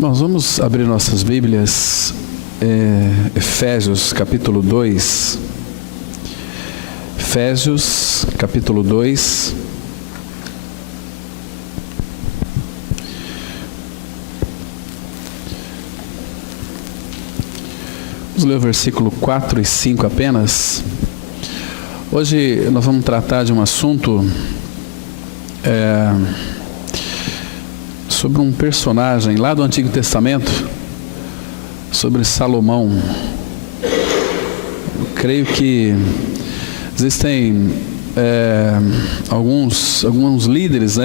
Nós vamos abrir nossas Bíblias, Efésios capítulo 2. Efésios capítulo 2. Vamos ler o versículo 4 e 5 apenas. Hoje nós vamos tratar de um assunto sobre um personagem lá do Antigo Testamento, sobre Salomão. Eu creio que existem alguns líderes,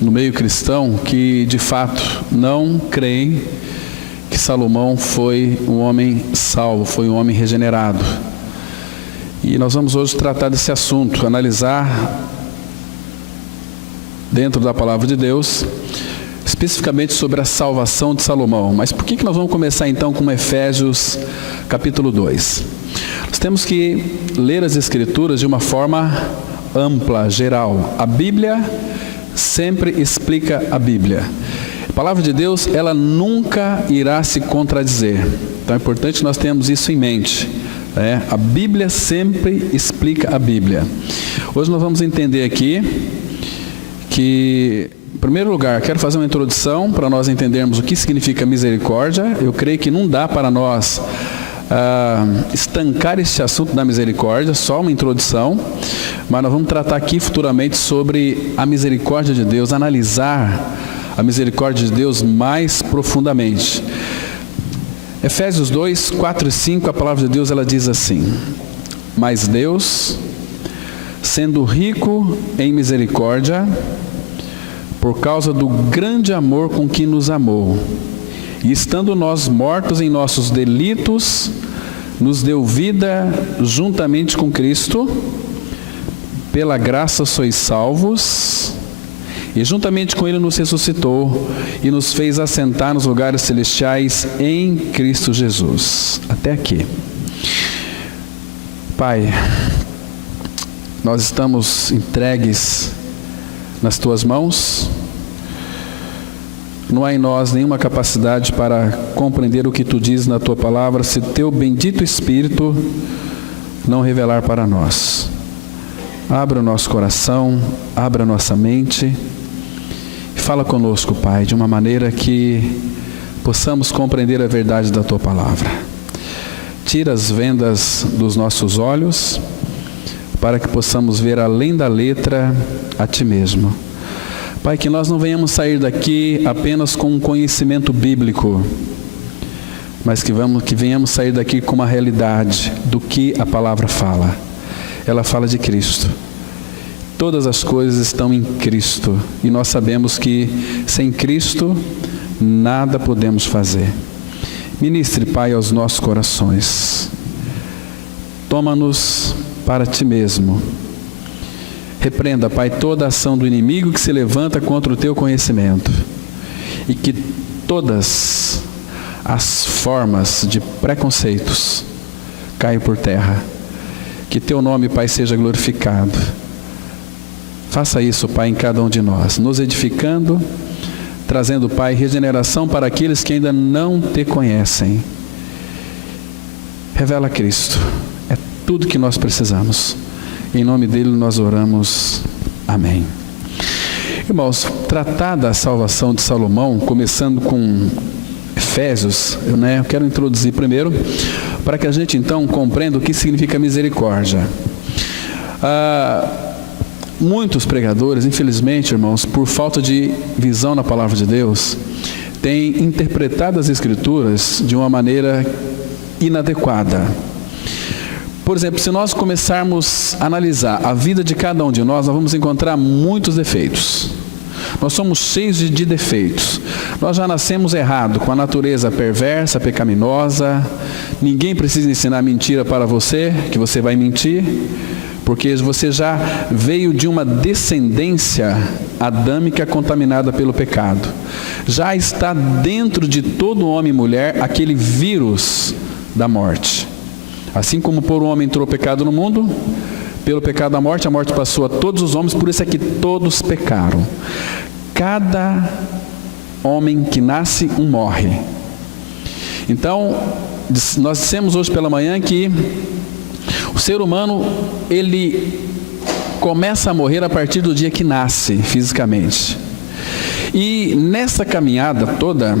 no meio cristão, que de fato não creem que Salomão foi um homem salvo, foi um homem regenerado. E nós vamos hoje tratar desse assunto, analisar dentro da palavra de Deus, especificamente sobre a salvação de Salomão. Mas por que nós vamos começar então com Efésios capítulo 2? Nós temos que ler as Escrituras de uma forma ampla, geral. A Bíblia sempre explica a Bíblia. A palavra de Deus, ela nunca irá se contradizer. Então é importante que nós tenhamos isso em mente. A Bíblia sempre explica a Bíblia. Hoje nós vamos entender aqui que, em primeiro lugar, quero fazer uma introdução para nós entendermos o que significa misericórdia. Eu creio que não dá para nós estancar este assunto da misericórdia, só uma introdução, mas nós vamos tratar aqui futuramente sobre a misericórdia de Deus, analisar a misericórdia de Deus mais profundamente. Efésios 2, 4 e 5, a palavra de Deus, ela diz assim: mas Deus, sendo rico em misericórdia, por causa do grande amor com que nos amou, e estando nós mortos em nossos delitos, nos deu vida juntamente com Cristo. Pela graça sois salvos, e juntamente com Ele nos ressuscitou e nos fez assentar nos lugares celestiais em Cristo Jesus. Até aqui. Pai, nós estamos entregues nas Tuas mãos. Não há em nós nenhuma capacidade para compreender o que Tu dizes na Tua palavra, se Teu bendito Espírito não revelar para nós. Abra o nosso coração, abra a nossa mente. Fala conosco, Pai, de uma maneira que possamos compreender a verdade da Tua palavra. Tira as vendas dos nossos olhos, para que possamos ver além da letra a Ti mesmo. Pai, que nós não venhamos sair daqui apenas com um conhecimento bíblico, mas que venhamos sair daqui com uma realidade do que a palavra fala. Ela fala de Cristo. Todas as coisas estão em Cristo, e nós sabemos que sem Cristo nada podemos fazer. Ministre, Pai, aos nossos corações. Toma-nos para Ti mesmo. Repreenda, Pai, toda ação do inimigo que se levanta contra o Teu conhecimento, e que todas as formas de preconceitos caiam por terra. Que Teu nome, Pai, seja glorificado. Faça isso, Pai, em cada um de nós, nos edificando, trazendo, Pai, regeneração para aqueles que ainda não Te conhecem. Revela Cristo, é tudo que nós precisamos. Em nome dEle nós oramos. Amém. Irmãos, tratar da salvação de Salomão, começando com Efésios, eu quero introduzir primeiro, para que a gente então compreenda o que significa misericórdia. Muitos pregadores, infelizmente, irmãos, por falta de visão na palavra de Deus, têm interpretado as Escrituras de uma maneira inadequada. Por exemplo, se nós começarmos a analisar a vida de cada um de nós vamos encontrar muitos defeitos. Nós somos cheios de defeitos. Nós já nascemos errado, com a natureza perversa, pecaminosa. Ninguém precisa ensinar mentira para você, que você vai mentir, porque você já veio de uma descendência adâmica contaminada pelo pecado. Já está dentro de todo homem e mulher aquele vírus da morte. Assim como por um homem entrou o pecado no mundo, pelo pecado da morte, a morte passou a todos os homens, por isso é que todos pecaram. Cada homem que nasce, um morre. Então, nós dissemos hoje pela manhã que o ser humano, ele começa a morrer a partir do dia que nasce fisicamente. E nessa caminhada toda,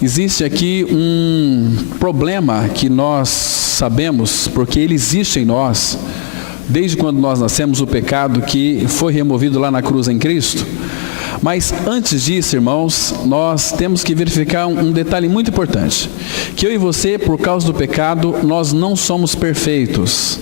existe aqui um problema que nós sabemos, porque ele existe em nós, desde quando nós nascemos, o pecado que foi removido lá na cruz em Cristo. Mas antes disso, irmãos, nós temos que verificar um detalhe muito importante, que eu e você, por causa do pecado, nós não somos perfeitos.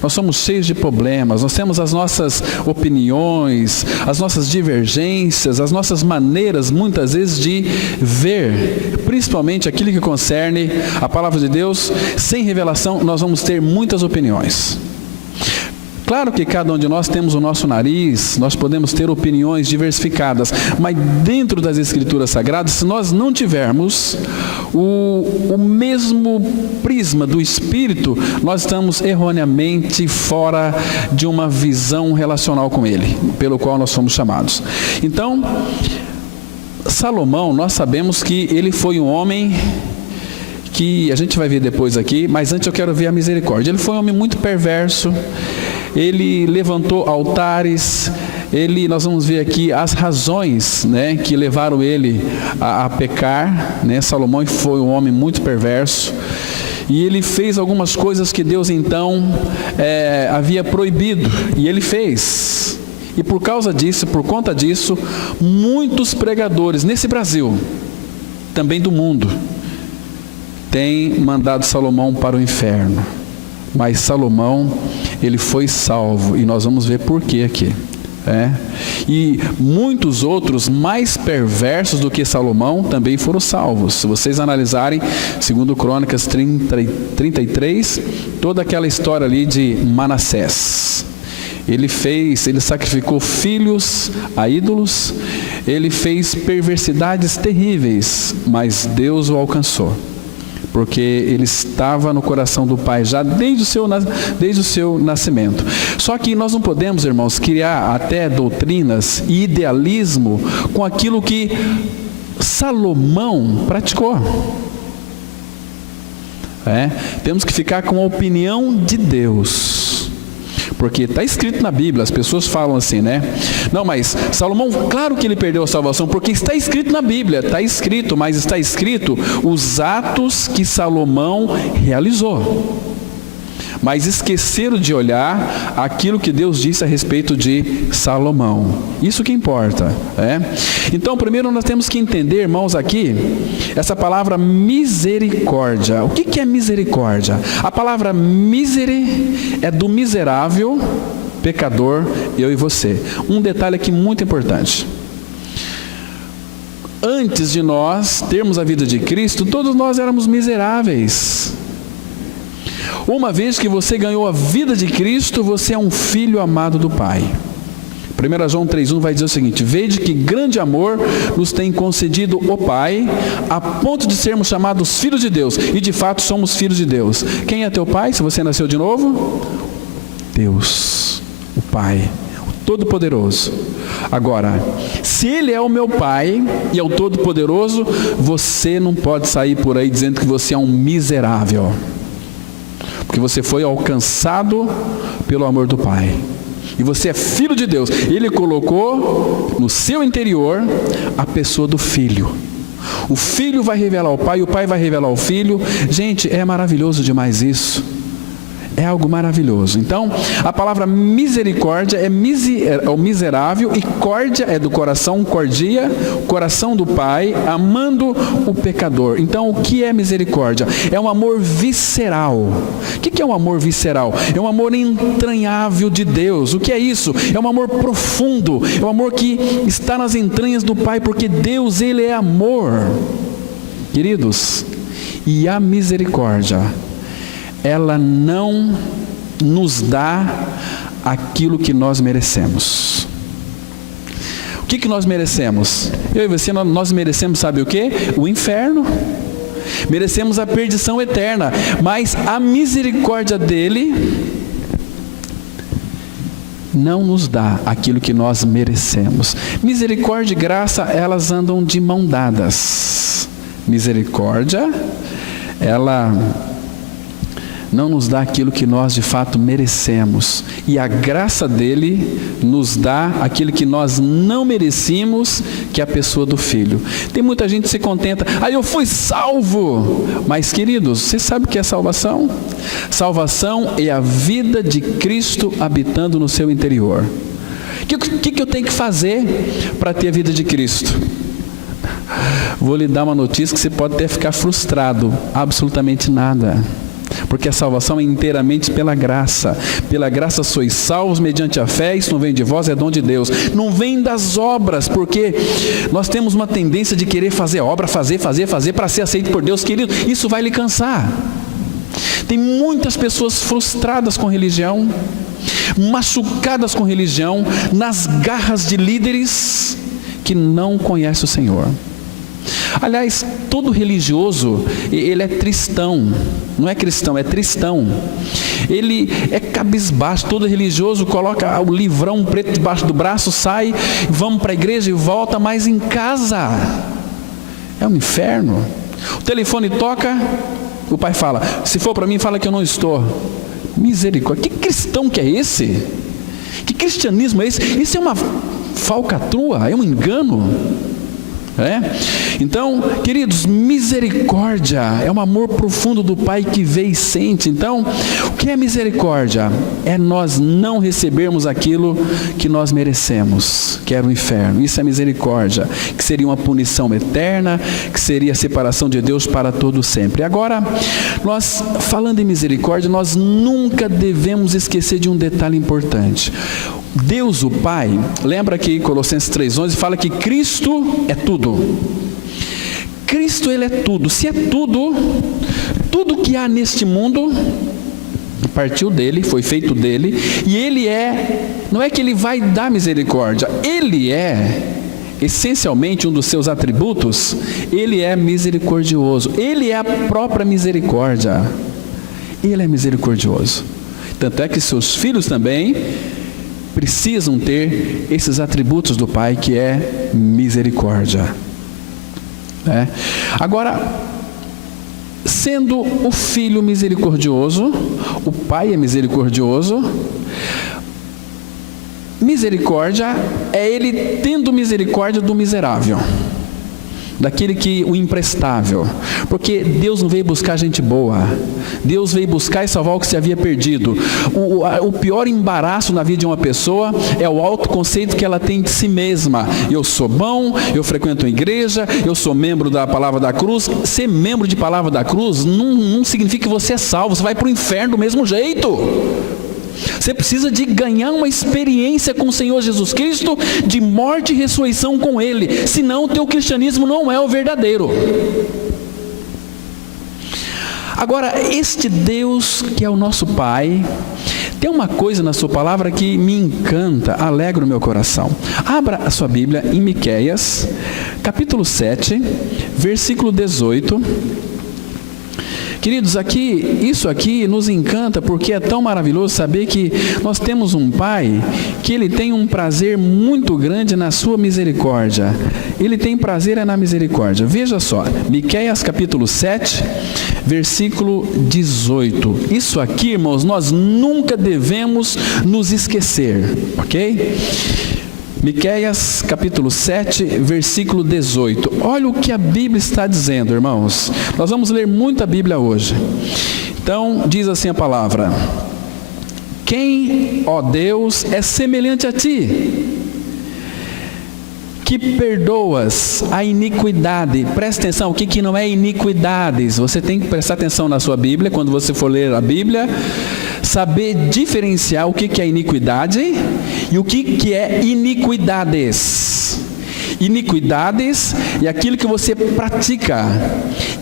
Nós somos cheios de problemas, nós temos as nossas opiniões, as nossas divergências, as nossas maneiras, muitas vezes, de ver, principalmente aquilo que concerne a palavra de Deus. Sem revelação, nós vamos ter muitas opiniões. Claro que cada um de nós temos o nosso nariz, nós podemos ter opiniões diversificadas, mas dentro das Escrituras Sagradas, se nós não tivermos o mesmo prisma do Espírito, nós estamos erroneamente fora de uma visão relacional com Ele, pelo qual nós fomos chamados. Então, Salomão, nós sabemos que ele foi um homem que a gente vai ver depois aqui, mas antes eu quero ver a misericórdia. Ele foi um homem muito perverso. Ele levantou altares, nós vamos ver aqui as razões, que levaram ele a pecar, Salomão foi um homem muito perverso, e ele fez algumas coisas que Deus então havia proibido, e ele fez. E por causa disso, por conta disso, muitos pregadores nesse Brasil, também do mundo, têm mandado Salomão para o inferno. Mas Salomão, ele foi salvo, e nós vamos ver por quê aqui. E muitos outros mais perversos do que Salomão também foram salvos. Se vocês analisarem 2 Crônicas 33, toda aquela história ali de Manassés. Ele sacrificou filhos a ídolos, ele fez perversidades terríveis, mas Deus o alcançou, porque ele estava no coração do Pai já desde o seu nascimento. Só que nós não podemos, irmãos, criar até doutrinas e idealismo com aquilo que Salomão praticou. Temos que ficar com a opinião de Deus, porque está escrito na Bíblia. As pessoas falam assim, não, mas Salomão, claro que ele perdeu a salvação, porque está escrito na Bíblia. Está escrito, mas está escrito os atos que Salomão realizou, mas esqueceram de olhar aquilo que Deus disse a respeito de Salomão. Isso que importa. Então, primeiro nós temos que entender, irmãos, aqui, essa palavra misericórdia. O que é misericórdia? A palavra misere é do miserável, pecador, eu e você. Um detalhe aqui muito importante. Antes de nós termos a vida de Cristo, todos nós éramos miseráveis. Uma vez que você ganhou a vida de Cristo, você é um filho amado do Pai. 1 João 3,1 vai dizer o seguinte: vede que grande amor nos tem concedido o Pai, a ponto de sermos chamados filhos de Deus, e de fato somos filhos de Deus. Quem é teu Pai, se você nasceu de novo? Deus, o Pai, o Todo-Poderoso. Agora, se Ele é o meu Pai e é o Todo-Poderoso, você não pode sair por aí dizendo que você é um miserável, porque você foi alcançado pelo amor do Pai, e você é filho de Deus. Ele colocou no seu interior a pessoa do Filho. O Filho vai revelar o Pai, o Pai vai revelar o Filho. Gente, é maravilhoso demais isso. É algo maravilhoso. Então, a palavra misericórdia é o miserável, e córdia é do coração, cordia, coração do Pai, amando o pecador. Então, o que é misericórdia? É um amor visceral. O que é um amor visceral? É um amor entranhável de Deus. O que é isso? É um amor profundo, é um amor que está nas entranhas do Pai, porque Deus, Ele é amor. Queridos, e a misericórdia, ela não nos dá aquilo que nós merecemos. O que nós merecemos? Eu e você, nós merecemos, sabe o quê? O inferno. Merecemos a perdição eterna. Mas a misericórdia dele não nos dá aquilo que nós merecemos. Misericórdia e graça, elas andam de mão dadas. Misericórdia, ela não nos dá aquilo que nós de fato merecemos, e a graça dele nos dá aquilo que nós não merecíamos, que é a pessoa do Filho. Tem muita gente que se contenta, eu fui salvo, mas queridos, você sabe o que é salvação? Salvação é a vida de Cristo habitando no seu interior. O que eu tenho que fazer para ter a vida de Cristo? Vou lhe dar uma notícia que você pode até ficar frustrado: absolutamente nada. Porque a salvação é inteiramente pela graça. Pela graça sois salvos mediante a fé. Isso não vem de vós, é dom de Deus. Não vem das obras, porque nós temos uma tendência de querer fazer obra, fazer para ser aceito por Deus. Querido, isso vai lhe cansar. Tem muitas pessoas frustradas com religião, machucadas com religião, nas garras de líderes que não conhecem o Senhor. Aliás, todo religioso, ele é tristão. Não é cristão, é tristão. Ele é cabisbaixo. Todo religioso coloca o livrão preto debaixo do braço, sai, vamos para a igreja e volta, mas em casa é um inferno. O telefone toca, o pai fala: se for para mim, fala que eu não estou. Misericórdia. Que cristão que é esse? Que cristianismo é esse? Isso é uma falcatrua, é um engano. Então, queridos, misericórdia é um amor profundo do Pai que vê e sente. Então, o que é misericórdia? É nós não recebermos aquilo que nós merecemos, que era o inferno. Isso é misericórdia, que seria uma punição eterna, que seria a separação de Deus para todo sempre. Agora, nós falando em misericórdia, nós nunca devemos esquecer de um detalhe importante. Deus o Pai, lembra que Colossenses 3,11 fala que Cristo é tudo. Cristo, ele é tudo. Se é tudo, tudo que há neste mundo partiu dele, foi feito dele, e ele não é que ele vai dar misericórdia, ele é essencialmente um dos seus atributos, ele é misericordioso, ele é a própria misericórdia, ele é misericordioso. Tanto é que seus filhos também precisam ter esses atributos do Pai, que é misericórdia. Agora, sendo o Filho misericordioso, o Pai é misericordioso, misericórdia é ele tendo misericórdia do miserável, daquele que o imprestável, porque Deus não veio buscar gente boa, Deus veio buscar e salvar o que se havia perdido. O pior embaraço na vida de uma pessoa é o autoconceito que ela tem de si mesma. Eu sou bom, eu frequento uma igreja, eu sou membro da Palavra da Cruz. Ser membro de Palavra da Cruz não significa que você é salvo, você vai para o inferno do mesmo jeito. Você precisa de ganhar uma experiência com o Senhor Jesus Cristo, de morte e ressurreição com Ele, senão o teu cristianismo não é o verdadeiro. Agora, este Deus que é o nosso Pai, tem uma coisa na sua palavra que me encanta, alegra o meu coração. Abra a sua Bíblia em Miqueias, capítulo 7, versículo 18. Queridos, isso aqui nos encanta, porque é tão maravilhoso saber que nós temos um Pai que Ele tem um prazer muito grande na sua misericórdia. Ele tem prazer na misericórdia. Veja só, Miqueias capítulo 7, versículo 18. Isso aqui, irmãos, nós nunca devemos nos esquecer, ok? Miqueias capítulo 7, versículo 18. Olha o que a Bíblia está dizendo, irmãos. Nós vamos ler muita Bíblia hoje. Então, diz assim a palavra: quem, ó Deus, é semelhante a ti, que perdoas a iniquidade. Presta atenção, o que não é iniquidades? Você tem que prestar atenção na sua Bíblia, quando você for ler a Bíblia, saber diferenciar o que é iniquidade e o que é iniquidades. Iniquidades é aquilo que você pratica.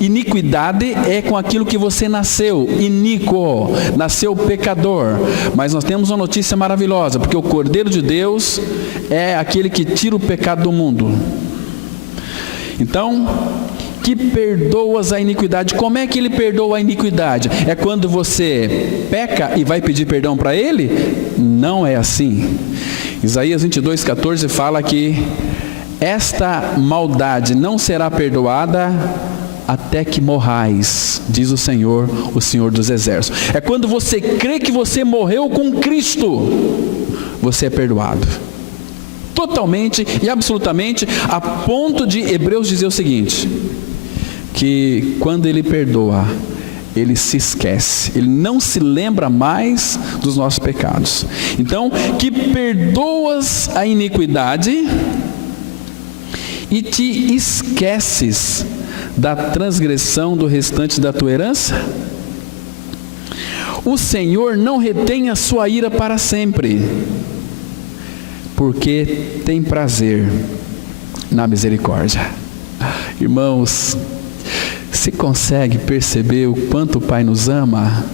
Iniquidade é com aquilo que você nasceu. Iníquo, nasceu pecador. Mas nós temos uma notícia maravilhosa, porque o Cordeiro de Deus é aquele que tira o pecado do mundo. Então, que perdoas a iniquidade. Como é que ele perdoa a iniquidade? É quando você peca e vai pedir perdão para ele? Não é assim. Isaías 22:14 fala que esta maldade não será perdoada até que morrais, diz o Senhor dos Exércitos. É quando você crê que você morreu com Cristo, você é perdoado. Totalmente e absolutamente, a ponto de Hebreus dizer o seguinte, que quando ele perdoa, ele se esquece, ele não se lembra mais dos nossos pecados. Então, que perdoas a iniquidade e te esqueces da transgressão do restante da tua herança? O Senhor não retém a sua ira para sempre, porque tem prazer na misericórdia. Irmãos, se consegue perceber o quanto o Pai nos ama?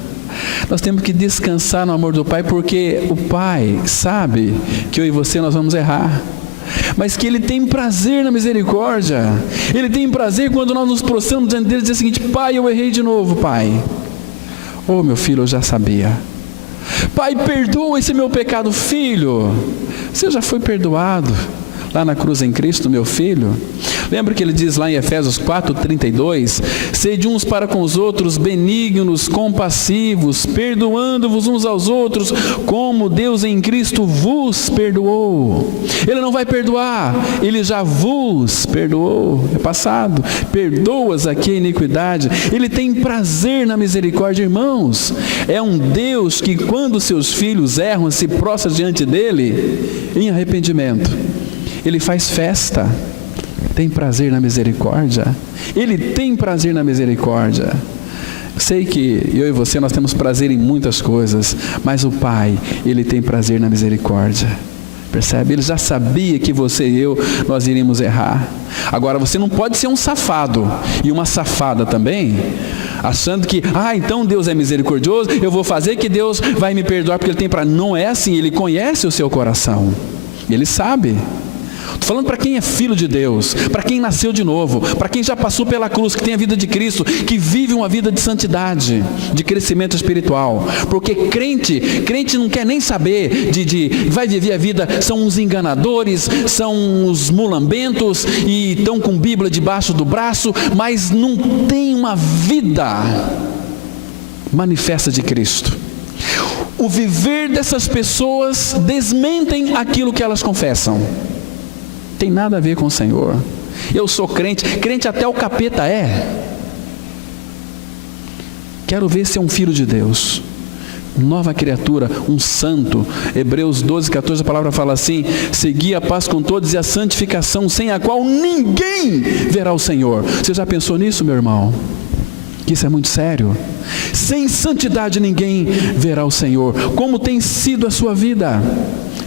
Nós temos que descansar no amor do Pai, porque o Pai sabe que eu e você nós vamos errar, mas que Ele tem prazer na misericórdia. Ele tem prazer quando nós nos prostramos diante dele e dizer o seguinte: Pai, eu errei de novo, Pai. Oh, meu filho, eu já sabia. Pai, perdoa esse meu pecado. Filho, você já foi perdoado lá na cruz em Cristo, meu filho. Lembra que ele diz lá em Efésios 4:32, sede uns para com os outros benignos, compassivos, perdoando-vos uns aos outros, como Deus em Cristo vos perdoou. Ele não vai perdoar, ele já vos perdoou, é passado. Perdoas aqui a iniquidade. Ele tem prazer na misericórdia, irmãos. É um Deus que, quando seus filhos erram, se prostra diante dele em arrependimento. Ele faz festa. Tem prazer na misericórdia. Ele tem prazer na misericórdia. Sei que eu e você nós temos prazer em muitas coisas, mas o Pai, Ele tem prazer na misericórdia. Percebe? Ele já sabia que você e eu, nós iríamos errar. Agora, você não pode ser um safado e uma safada também, achando que, então Deus é misericordioso, eu vou fazer que Deus vai me perdoar porque Ele tem prazer. Não é assim. Ele conhece o seu coração. Ele sabe. Estou falando para quem é filho de Deus, para quem nasceu de novo, para quem já passou pela cruz, que tem a vida de Cristo, que vive uma vida de santidade, de crescimento espiritual. Porque crente não quer nem saber vai viver a vida, são uns enganadores, são uns mulambentos e estão com Bíblia debaixo do braço, mas não tem uma vida manifesta de Cristo. O viver dessas pessoas desmentem aquilo que elas confessam. Tem nada a ver com o Senhor. Eu sou crente até o capeta é. Quero ver ser um filho de Deus, nova criatura, um santo. Hebreus 12:14, a palavra fala assim: segui a paz com todos e a santificação, sem a qual ninguém verá o Senhor. Você já pensou nisso, meu irmão? Que isso é muito sério. Sem santidade ninguém verá o Senhor. Como tem sido a sua vida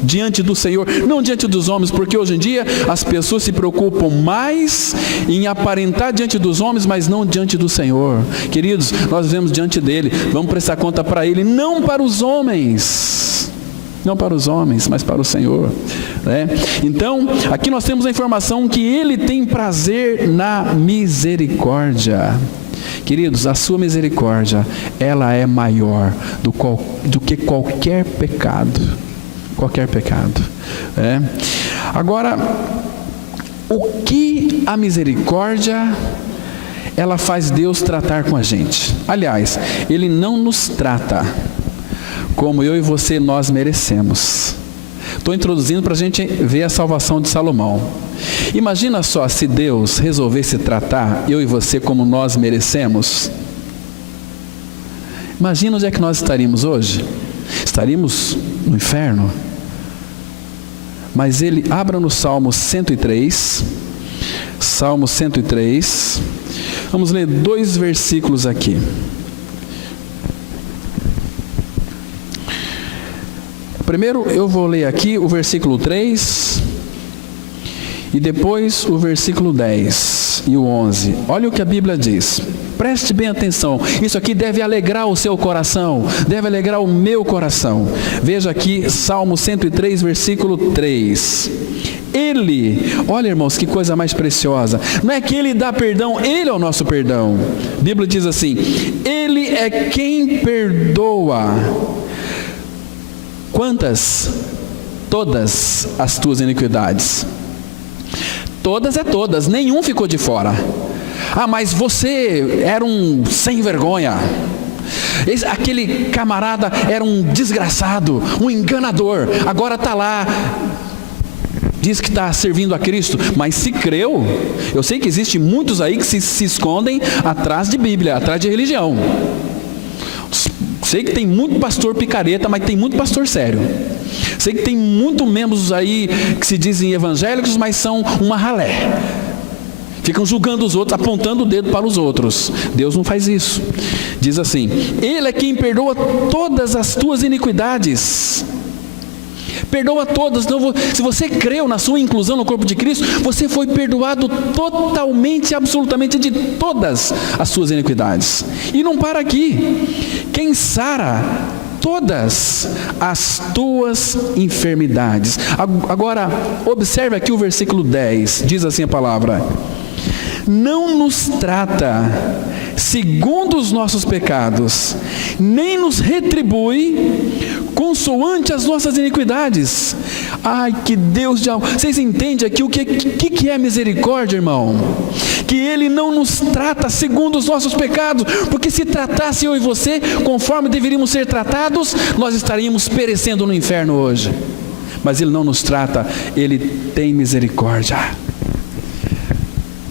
diante do Senhor, não diante dos homens, porque hoje em dia as pessoas se preocupam mais em aparentar diante dos homens, mas não diante do Senhor. Queridos, nós vivemos diante dele, vamos prestar conta para ele, não para os homens, não para os homens, mas para o Senhor, né? Então, aqui nós temos a informação que ele tem prazer na misericórdia. Queridos, a sua misericórdia, ela é maior do que qualquer pecado. Qualquer pecado. Agora, o que a misericórdia, ela faz Deus tratar com a gente? Aliás, Ele não nos trata como eu e você nós merecemos. Estou introduzindo para a gente ver a salvação de Salomão. Imagina só se Deus resolvesse tratar eu e você como nós merecemos. Imagina onde é que nós estaríamos hoje. Estaríamos no inferno. Mas ele, abra no Salmo 103. Salmo 103. Vamos ler 2 versículos aqui. Primeiro eu vou ler aqui o versículo 3 e depois o versículo 10 e o 11. Olha o que a Bíblia diz. Preste bem atenção. Isso aqui deve alegrar o seu coração, deve alegrar o meu coração. Veja aqui Salmo 103, versículo 3. Ele, olha irmãos, que coisa mais preciosa, não é que Ele dá perdão, Ele é o nosso perdão. A Bíblia diz assim, Ele é quem perdoa. Quantas? Todas as tuas iniquidades. Todas é todas, nenhum ficou de fora. Ah, mas você era um sem vergonha. Aquele camarada era um desgraçado, um enganador. Agora está lá, diz que está servindo a Cristo, mas se creu. Eu sei que existem muitos aí que se escondem atrás de Bíblia, atrás de religião. Sei que tem muito pastor picareta, mas tem muito pastor sério. Sei que tem muitos membros aí que se dizem evangélicos, mas são uma ralé. Ficam julgando os outros, apontando o dedo para os outros. Deus não faz isso. Diz assim, Ele é quem perdoa todas as tuas iniquidades. Perdoa todas. Então, se você creu na sua inclusão no corpo de Cristo, você foi perdoado totalmente e absolutamente de todas as suas iniquidades. E não para aqui. Quem sara todas as tuas enfermidades. Agora, observe aqui o versículo 10. Diz assim a palavra: não nos trata segundo os nossos pecados, nem nos retribui consoante as nossas iniquidades. Ai, que Deus de alma! Vocês entendem aqui o que é misericórdia, irmão? Que Ele não nos trata segundo os nossos pecados, porque se tratasse eu e você conforme deveríamos ser tratados, nós estaríamos perecendo no inferno hoje. Mas Ele não nos trata, Ele tem misericórdia.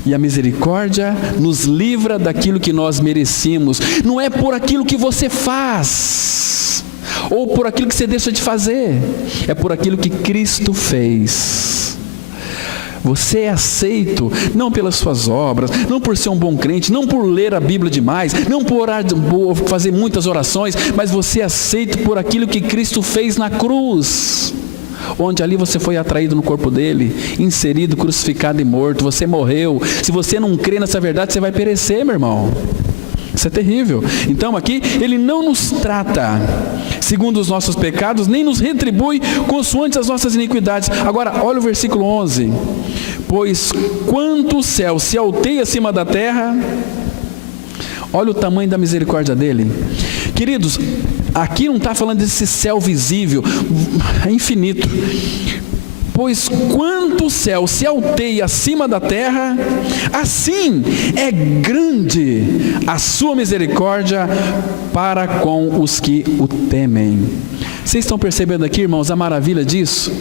E a misericórdia nos livra daquilo que nós merecíamos. Não é por aquilo que você faz, ou por aquilo que você deixa de fazer. É por aquilo que Cristo fez. Você é aceito, não pelas suas obras, não por ser um bom crente, não por ler a Bíblia demais, não por orar, por fazer muitas orações, mas você é aceito por aquilo que Cristo fez na cruz. Onde ali você foi atraído no corpo dele, inserido, crucificado e morto, você morreu. Se você não crê nessa verdade, você vai perecer, meu irmão. Isso é terrível. Então aqui, Ele não nos trata segundo os nossos pecados, nem nos retribui consoante as nossas iniquidades. Agora, olha o versículo 11. Pois quanto o céu se alteia acima da terra, olha o tamanho da misericórdia dele. Queridos, aqui não está falando desse céu visível, é infinito. Pois quanto o céu se alteia acima da terra, assim é grande a sua misericórdia para com os que o temem. Vocês estão percebendo aqui, irmãos, a maravilha disso?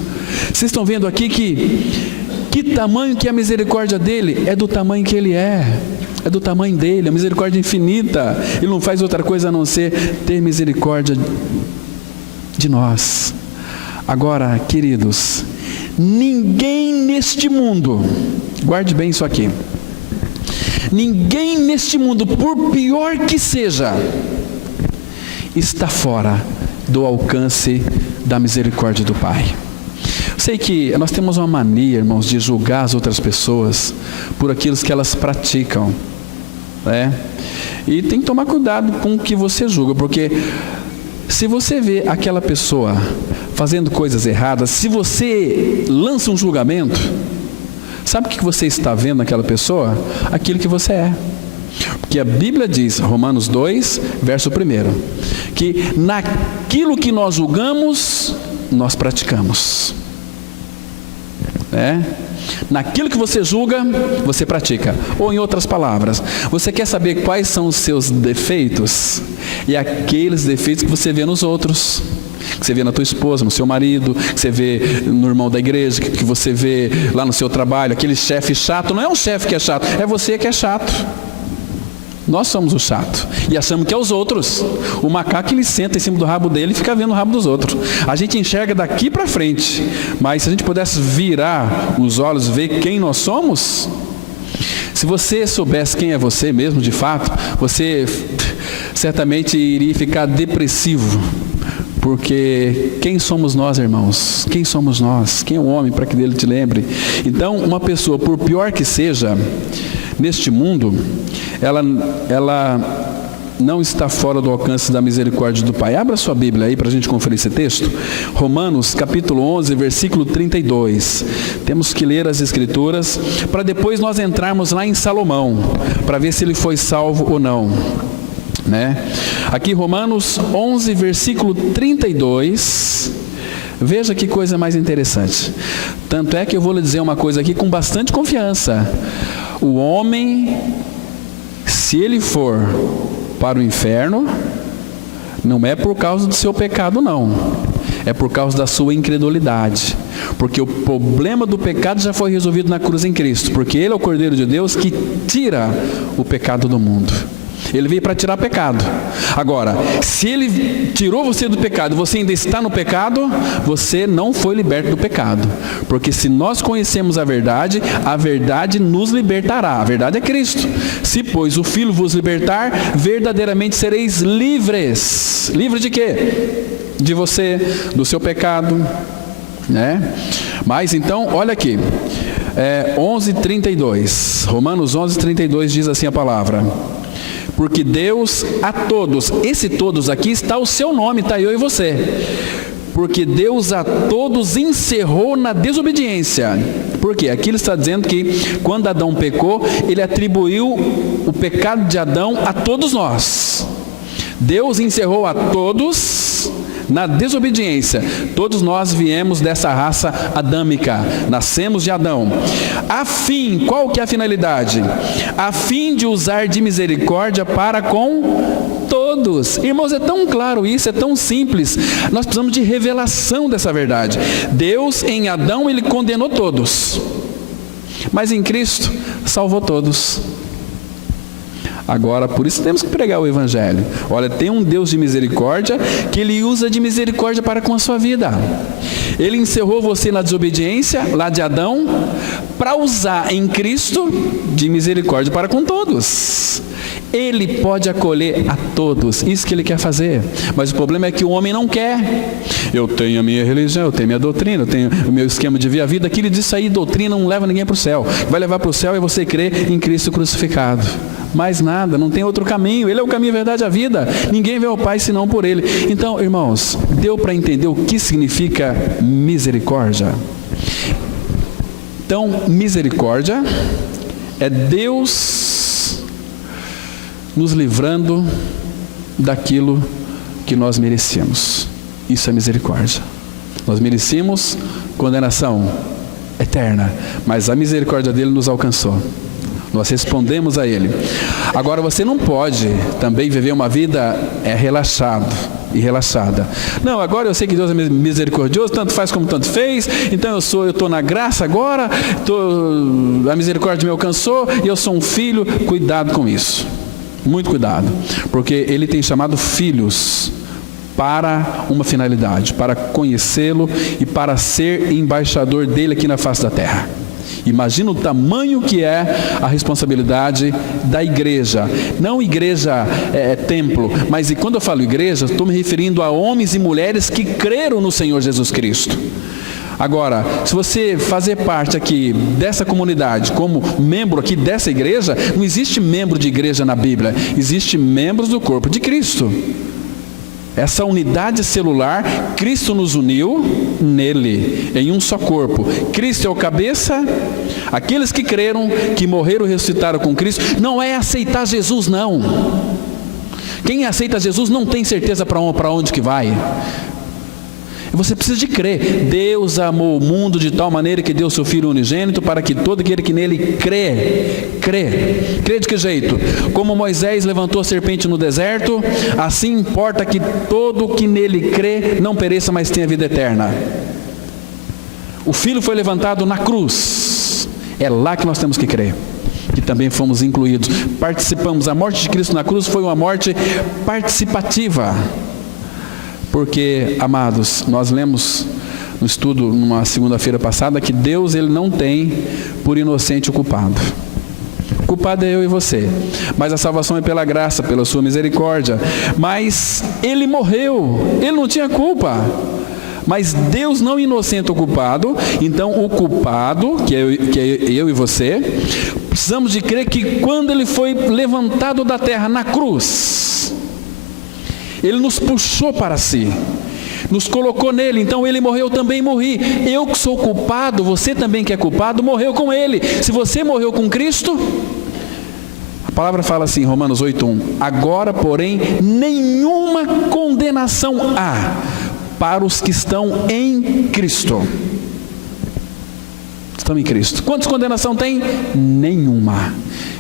Vocês estão vendo aqui que tamanho que é a misericórdia dele? É do tamanho que ele é. É do tamanho dele, a misericórdia infinita. Ele não faz outra coisa a não ser ter misericórdia de nós. Agora, queridos, ninguém neste mundo, guarde bem isso aqui, ninguém neste mundo, por pior que seja, está fora do alcance da misericórdia do Pai. Sei que nós temos uma mania, irmãos, de julgar as outras pessoas por aquilo que elas praticam, né? E tem que tomar cuidado com o que você julga, porque se você vê aquela pessoa fazendo coisas erradas, se você lança um julgamento, sabe o que você está vendo naquela pessoa? Aquilo que você é. Porque a Bíblia diz, Romanos 2, verso 1, que naquilo que nós julgamos, nós praticamos. Naquilo que você julga, você pratica. Ou em outras palavras, você quer saber quais são os seus defeitos? E aqueles defeitos que você vê nos outros, que você vê na tua esposa, no seu marido, que você vê no irmão da igreja, que você vê lá no seu trabalho, aquele chefe chato. Não é um chefe que é chato, é você que é chato. Nós somos o chato e achamos que é os outros. O macaco, ele senta em cima do rabo dele e fica vendo o rabo dos outros. A gente enxerga daqui para frente, mas se a gente pudesse virar os olhos, ver quem nós somos, se você soubesse quem é você mesmo de fato, você certamente iria ficar depressivo. Porque quem somos nós, irmãos? Quem somos nós? Quem é o homem para que dele te lembre? Então, uma pessoa, por pior que seja, neste mundo, ela não está fora do alcance da misericórdia do Pai. Abra sua Bíblia aí para a gente conferir esse texto. Romanos capítulo 11, versículo 32. Temos que ler as Escrituras para depois nós entrarmos lá em Salomão, para ver se ele foi salvo ou não. Aqui Romanos 11, versículo 32. Veja que coisa mais interessante. Tanto é que eu vou lhe dizer uma coisa aqui com bastante confiança. O homem, se ele for para o inferno, não é por causa do seu pecado, não. É por causa da sua incredulidade. Porque o problema do pecado já foi resolvido na cruz em Cristo. Porque Ele é o Cordeiro de Deus que tira o pecado do mundo. Ele veio para tirar pecado. Agora, se Ele tirou você do pecado, você ainda está no pecado, você não foi liberto do pecado. Porque se nós conhecemos a verdade nos libertará. A verdade é Cristo. Se, pois, o Filho vos libertar, verdadeiramente sereis livres. Livre de quê? De você, do seu pecado. Mas então, olha aqui. 11:32. Romanos 11:32 diz assim a palavra: porque Deus a todos, esse todos aqui está o seu nome, está eu e você. Porque Deus a todos encerrou na desobediência. Por quê? Aqui ele está dizendo que quando Adão pecou, ele atribuiu o pecado de Adão a todos nós. Deus encerrou a todos na desobediência. Todos nós viemos dessa raça adâmica, nascemos de Adão. A fim, qual que é a finalidade? A fim de usar de misericórdia para com todos. Irmãos, é tão claro isso, é tão simples. Nós precisamos de revelação dessa verdade. Deus em Adão, Ele condenou todos. Mas em Cristo, salvou todos. Agora, por isso temos que pregar o Evangelho. Olha, tem um Deus de misericórdia que Ele usa de misericórdia para com a sua vida. Ele encerrou você na desobediência, lá de Adão, para usar em Cristo de misericórdia para com todos. Ele pode acolher a todos, isso que Ele quer fazer. Mas o problema é que o homem não quer. Eu tenho a minha religião, eu tenho a minha doutrina, eu tenho o meu esquema de ver a vida. Aquilo disso aí, doutrina não leva ninguém para o céu. Vai levar para o céu é você crer em Cristo crucificado. Mais nada, não tem outro caminho. Ele é o caminho, a verdade e a vida. Ninguém vê o Pai senão por Ele. Então, irmãos, deu para entender o que significa misericórdia? Então, misericórdia é Deus nos livrando daquilo que nós merecíamos. Isso é misericórdia. Nós merecíamos condenação eterna, mas a misericórdia dele nos alcançou. Nós respondemos a Ele. Agora, você não pode também viver uma vida relaxado e relaxada. Não, agora eu sei que Deus é misericordioso, tanto faz como tanto fez, então eu estou na graça agora, a misericórdia me alcançou e eu sou um filho. Cuidado com isso. Muito cuidado. Porque Ele tem chamado filhos para uma finalidade, para conhecê-lo e para ser embaixador dele aqui na face da terra. Imagina o tamanho que é a responsabilidade da igreja. Não igreja templo, mas quando eu falo igreja, estou me referindo a homens e mulheres que creram no Senhor Jesus Cristo. Agora, se você fazer parte aqui dessa comunidade, como membro aqui dessa igreja, não existe membro de igreja na Bíblia, existe membros do corpo de Cristo. Essa unidade celular, Cristo nos uniu nele, em um só corpo. Cristo é o cabeça. Aqueles que creram, que morreram e ressuscitaram com Cristo, não é aceitar Jesus, não. Quem aceita Jesus não tem certeza para onde que vai. Você precisa de crer. Deus amou o mundo de tal maneira que deu seu Filho unigênito para que todo aquele que nele crê. Crê de que jeito? Como Moisés levantou a serpente no deserto, assim importa que todo que nele crê não pereça, mas tenha vida eterna. O Filho foi levantado na cruz. É lá que nós temos que crer. Que também fomos incluídos. Participamos. A morte de Cristo na cruz foi uma morte participativa. Porque, amados, nós lemos no estudo, numa segunda-feira passada, que Deus ele não tem por inocente o culpado. O culpado é eu e você. Mas a salvação é pela graça, pela sua misericórdia. Mas ele morreu, ele não tinha culpa. Mas Deus não inocenta o culpado. Então o culpado, que é eu e você, precisamos de crer que quando ele foi levantado da terra na cruz, Ele nos puxou para si, nos colocou nele. Então ele morreu, também morri. Eu que sou culpado, você também que é culpado, morreu com ele. Se você morreu com Cristo, a palavra fala assim, Romanos 8:1, agora, porém, nenhuma condenação há para os que estão em Cristo. Estão em Cristo. Quantas condenação tem? Nenhuma.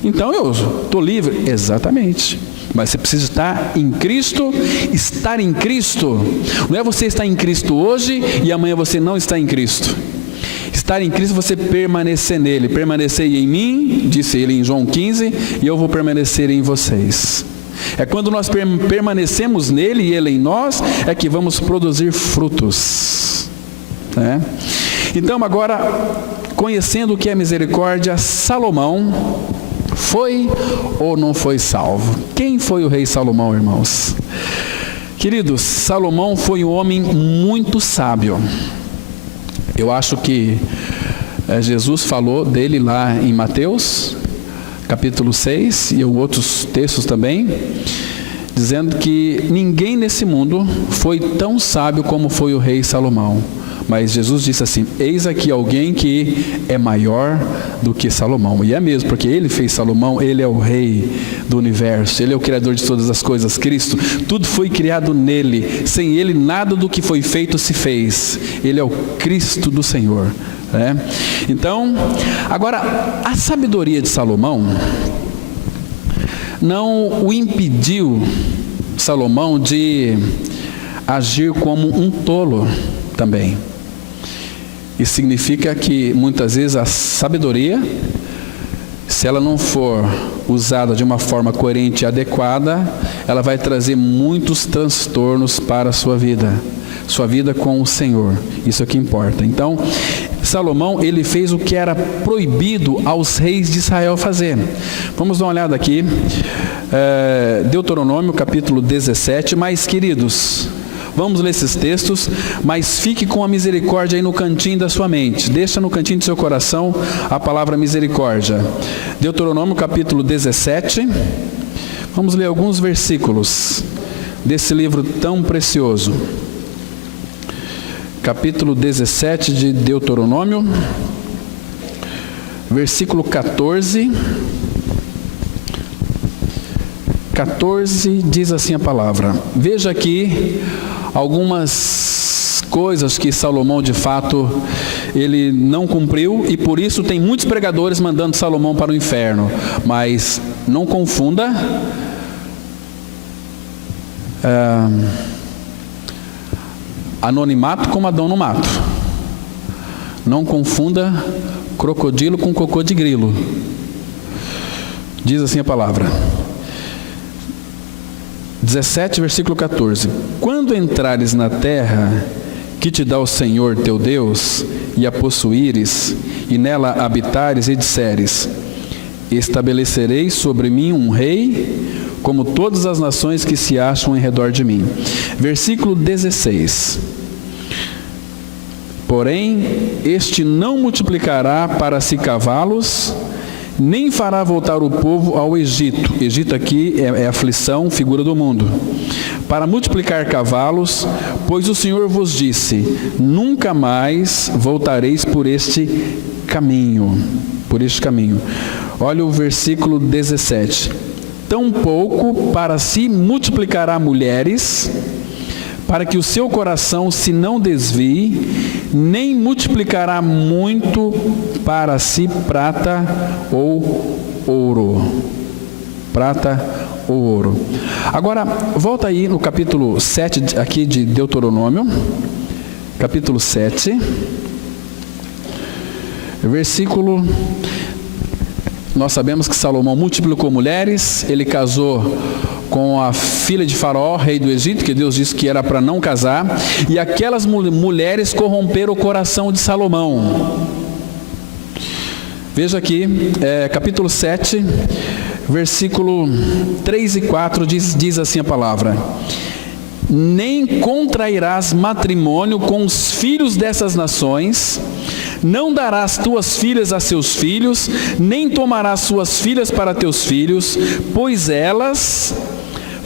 Então eu estou livre? Exatamente. Mas você precisa estar em Cristo. Estar em Cristo não é você estar em Cristo hoje e amanhã você não está em Cristo. Estar em Cristo é você permanecer nele. Permanecei em mim, disse ele em João 15, e eu vou permanecer em vocês. É quando nós permanecemos nele e ele em nós, é que vamos produzir frutos. Então agora, conhecendo o que é misericórdia, Salomão foi ou não foi salvo? Quem foi o rei Salomão, irmãos? Queridos, Salomão foi um homem muito sábio. Eu acho que Jesus falou dele lá em Mateus, capítulo 6, e outros textos também, dizendo que ninguém nesse mundo foi tão sábio como foi o rei Salomão. Mas Jesus disse assim, eis aqui alguém que é maior do que Salomão. E é mesmo, porque ele fez Salomão, ele é o rei do universo, ele é o criador de todas as coisas, Cristo. Tudo foi criado nele, sem ele nada do que foi feito se fez. Ele é o Cristo do Senhor. Então, agora, a sabedoria de Salomão não o impediu, Salomão, de agir como um tolo também. Isso significa que muitas vezes a sabedoria, se ela não for usada de uma forma coerente e adequada, ela vai trazer muitos transtornos para a sua vida com o Senhor. Isso é o que importa. Então, Salomão, ele fez o que era proibido aos reis de Israel fazer. Vamos dar uma olhada aqui, Deuteronômio capítulo 17, mas queridos, vamos ler esses textos, mas fique com a misericórdia aí no cantinho da sua mente. Deixa no cantinho do seu coração a palavra misericórdia. Deuteronômio capítulo 17. Vamos ler alguns versículos desse livro tão precioso. Capítulo 17 de Deuteronômio, versículo 14. 14 diz assim a palavra. Veja aqui algumas coisas que Salomão de fato ele não cumpriu, e por isso tem muitos pregadores mandando Salomão para o inferno. Mas não confunda anonimato com Adão no mato. Não confunda crocodilo com cocô de grilo. Diz assim a palavra. 17, versículo 14. Quando entrares na terra que te dá o Senhor teu Deus, e a possuíres, e nela habitares, e disseres, estabelecerei sobre mim um rei, como todas as nações que se acham em redor de mim. Versículo 16. Porém, este não multiplicará para si cavalos, nem fará voltar o povo ao Egito. Egito aqui é aflição, figura do mundo. Para multiplicar cavalos, pois o Senhor vos disse, nunca mais voltareis por este caminho. Olha o versículo 17. Tampouco para si multiplicará mulheres, para que o seu coração se não desvie, nem multiplicará muito para si prata ou ouro. Agora, volta aí no capítulo 7 aqui de Deuteronômio, capítulo 7, versículo... Nós sabemos que Salomão multiplicou mulheres, ele casou com a filha de Faraó, rei do Egito, que Deus disse que era para não casar, e aquelas mulheres corromperam o coração de Salomão. Veja aqui, capítulo 7, versículo 3 e 4, diz assim a palavra: nem contrairás matrimônio com os filhos dessas nações, não darás tuas filhas a seus filhos, nem tomarás suas filhas para teus filhos, pois elas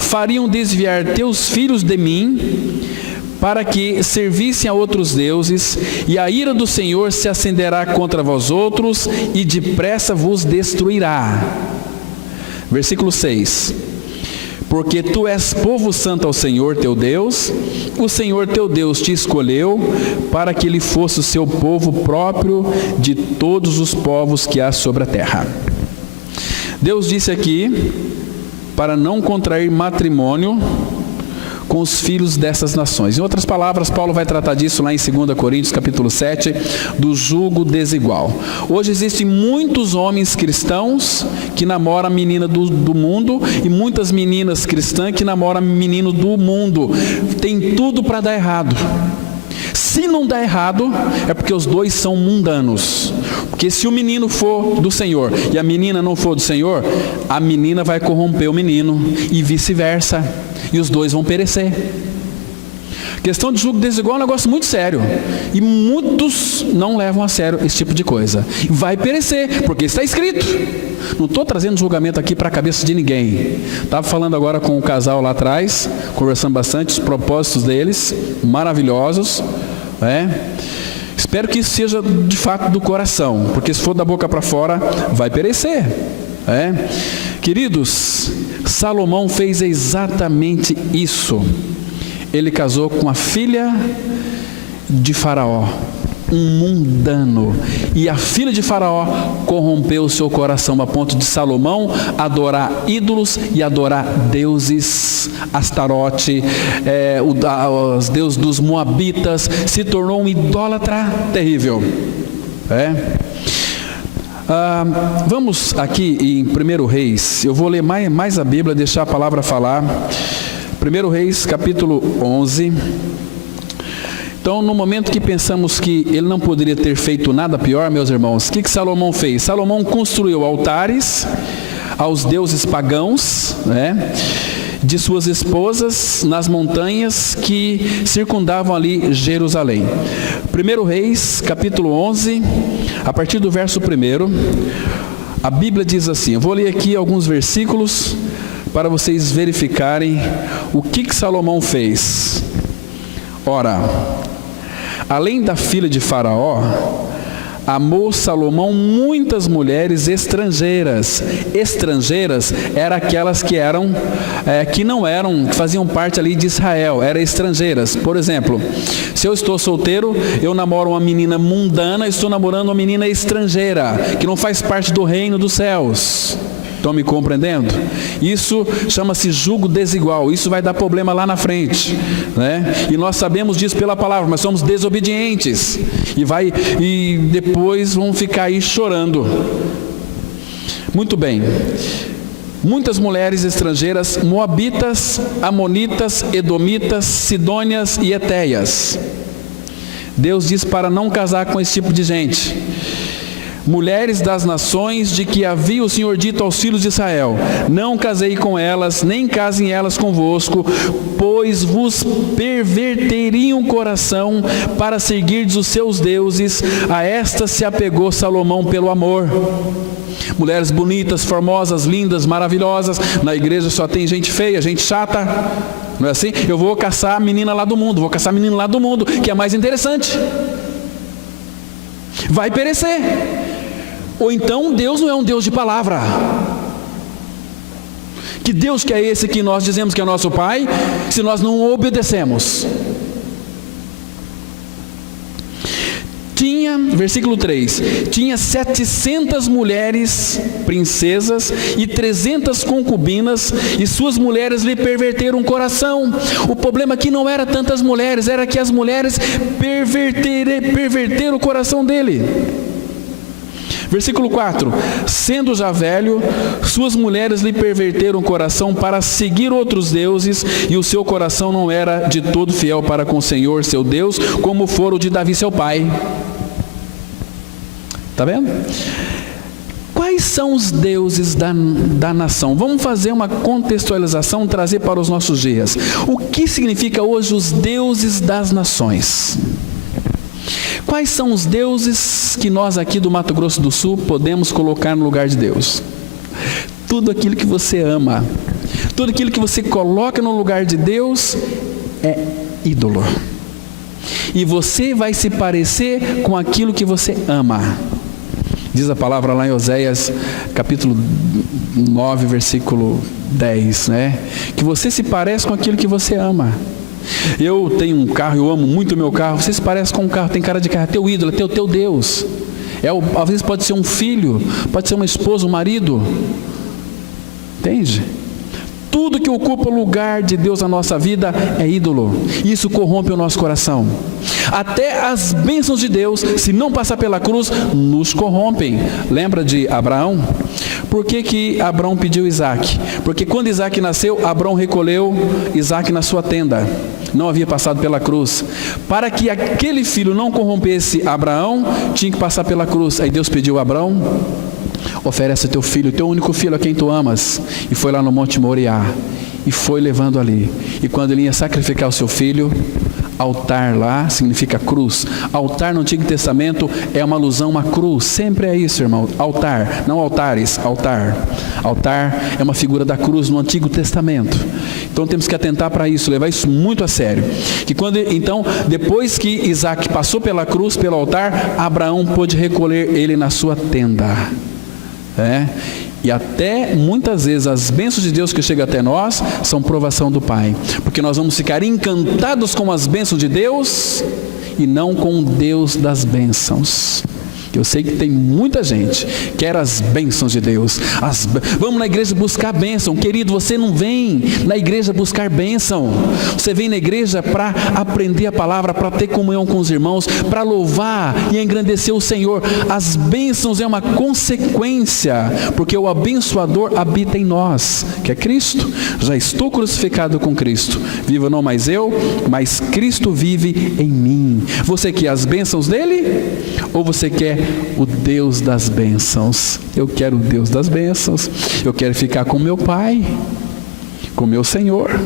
fariam desviar teus filhos de mim, para que servissem a outros deuses, e a ira do Senhor se acenderá contra vós outros, e depressa vos destruirá. Versículo 6. Porque tu és povo santo ao Senhor teu Deus, o Senhor teu Deus te escolheu, para que ele fosse o seu povo próprio de todos os povos que há sobre a terra. Deus disse aqui, para não contrair matrimônio com os filhos dessas nações. Em outras palavras, Paulo vai tratar disso lá em 2 Coríntios capítulo 7, do jugo desigual. Hoje existem muitos homens cristãos que namoram a menina do mundo, e muitas meninas cristãs que namoram menino do mundo. Tem tudo para dar errado. Se não dá errado, é porque os dois são mundanos. Porque se o menino for do Senhor e a menina não for do Senhor, a menina vai corromper o menino e vice-versa. E os dois vão perecer. Questão de jugo desigual é um negócio muito sério. E muitos não levam a sério esse tipo de coisa. Vai perecer, porque está escrito. Não estou trazendo julgamento aqui para a cabeça de ninguém. Estava falando agora com um casal lá atrás, conversando bastante os propósitos deles, maravilhosos. Espero que isso seja de fato do coração, porque se for da boca para fora, vai perecer. Queridos, Salomão fez exatamente isso. Ele casou com a filha de Faraó, um mundano, e a filha de Faraó corrompeu o seu coração a ponto de Salomão adorar ídolos e adorar deuses, Astarote, os deuses dos Moabitas, se tornou um idólatra terrível. Vamos aqui em 1 Reis, eu vou ler mais a Bíblia, deixar a palavra falar. 1 Reis capítulo 11. Então, no momento que pensamos que ele não poderia ter feito nada pior, meus irmãos, o que Salomão fez? Salomão construiu altares aos deuses pagãos, de suas esposas nas montanhas que circundavam ali Jerusalém. 1 Reis, capítulo 11, a partir do verso 1, a Bíblia diz assim, eu vou ler aqui alguns versículos para vocês verificarem o que Salomão fez. Ora, além da filha de Faraó, amou Salomão muitas mulheres estrangeiras. Estrangeiras eram aquelas que que faziam parte ali de Israel, eram estrangeiras. Por exemplo, se eu estou solteiro, eu namoro uma menina mundana, estou namorando uma menina estrangeira, que não faz parte do reino dos céus. Estão me compreendendo? Isso chama-se jugo desigual. Isso vai dar problema lá na frente, E nós sabemos disso pela palavra, mas somos desobedientes. E depois vão ficar aí chorando. Muito bem. Muitas mulheres estrangeiras, moabitas, amonitas, edomitas, sidônias e etéias. Deus diz para não casar com esse tipo de gente. Mulheres das nações de que havia o Senhor dito aos filhos de Israel, não casei com elas, nem casem elas convosco, pois vos perverteriam o coração para seguirdes os seus deuses. A estas se apegou Salomão pelo amor. Mulheres bonitas, formosas, lindas, maravilhosas. Na igreja só tem gente feia, gente chata, não é assim? Eu vou caçar a menina lá do mundo, que é mais interessante. Vai perecer. Ou então Deus não é um Deus de palavra. Que Deus que é esse que nós dizemos que é nosso Pai, se nós não obedecemos? Versículo 3, tinha 700 mulheres princesas e 300 concubinas, e suas mulheres lhe perverteram o coração. O problema aqui não era tantas mulheres, era que as mulheres perverteram o coração dele. Versículo 4, sendo já velho, suas mulheres lhe perverteram o coração para seguir outros deuses, e o seu coração não era de todo fiel para com o Senhor seu Deus, como fora o de Davi seu pai. Está vendo? Quais são os deuses da nação? Vamos fazer uma contextualização, trazer para os nossos dias. O que significa hoje os deuses das nações? Quais são os deuses que nós aqui do Mato Grosso do Sul podemos colocar no lugar de Deus? Tudo aquilo que você ama, Tudo aquilo que você coloca no lugar de Deus é ídolo. E você vai se parecer com aquilo que você ama. Diz a palavra lá em Oséias, capítulo 9, versículo 10, né? Que você se parece com aquilo que você ama. Eu tenho um carro, eu amo muito o meu carro. Você se parece com um carro, tem cara de carro, é teu ídolo, é teu Deus. Às vezes pode ser um filho, pode ser uma esposa, um marido. Entende? Tudo que ocupa o lugar de Deus na nossa vida é ídolo. Isso corrompe o nosso coração. Até as bênçãos de Deus, se não passar pela cruz, nos corrompem. Lembra de Abraão? Por que Abraão pediu Isaac? Porque quando Isaac nasceu, Abraão recolheu Isaac na sua tenda. Não havia passado pela cruz. Para que aquele filho não corrompesse Abraão, tinha que passar pela cruz. Aí Deus pediu a Abraão: oferece teu filho, teu único filho a quem tu amas. E foi lá no Monte Moriá, e foi levando ali. E quando ele ia sacrificar o seu filho, altar lá significa cruz. Altar no Antigo Testamento é uma alusão a uma cruz. Sempre é isso, irmão. Altar, não altares, altar. Altar é uma figura da cruz no Antigo Testamento. Então temos que atentar para isso, levar isso muito a sério. Então, depois que Isaac passou pela cruz, pelo altar, Abraão pôde recolher ele na sua tenda. E até muitas vezes as bênçãos de Deus que chegam até nós são provação do Pai, porque nós vamos ficar encantados com as bênçãos de Deus e não com o Deus das bênçãos. Eu sei que tem muita gente que quer as bênçãos de Deus. Vamos na igreja buscar bênção. Querido, você não vem na igreja buscar bênção. Você vem na igreja para aprender a palavra, para ter comunhão com os irmãos, para louvar e engrandecer o Senhor. As bênçãos é uma consequência, porque o abençoador habita em nós, que é Cristo. Já estou crucificado com Cristo. Vivo não mais eu, mas Cristo vive em mim. Você quer as bênçãos dele? Ou você quer o Deus das bênçãos? Eu quero o Deus das bênçãos. Eu quero ficar com meu Pai, com meu Senhor,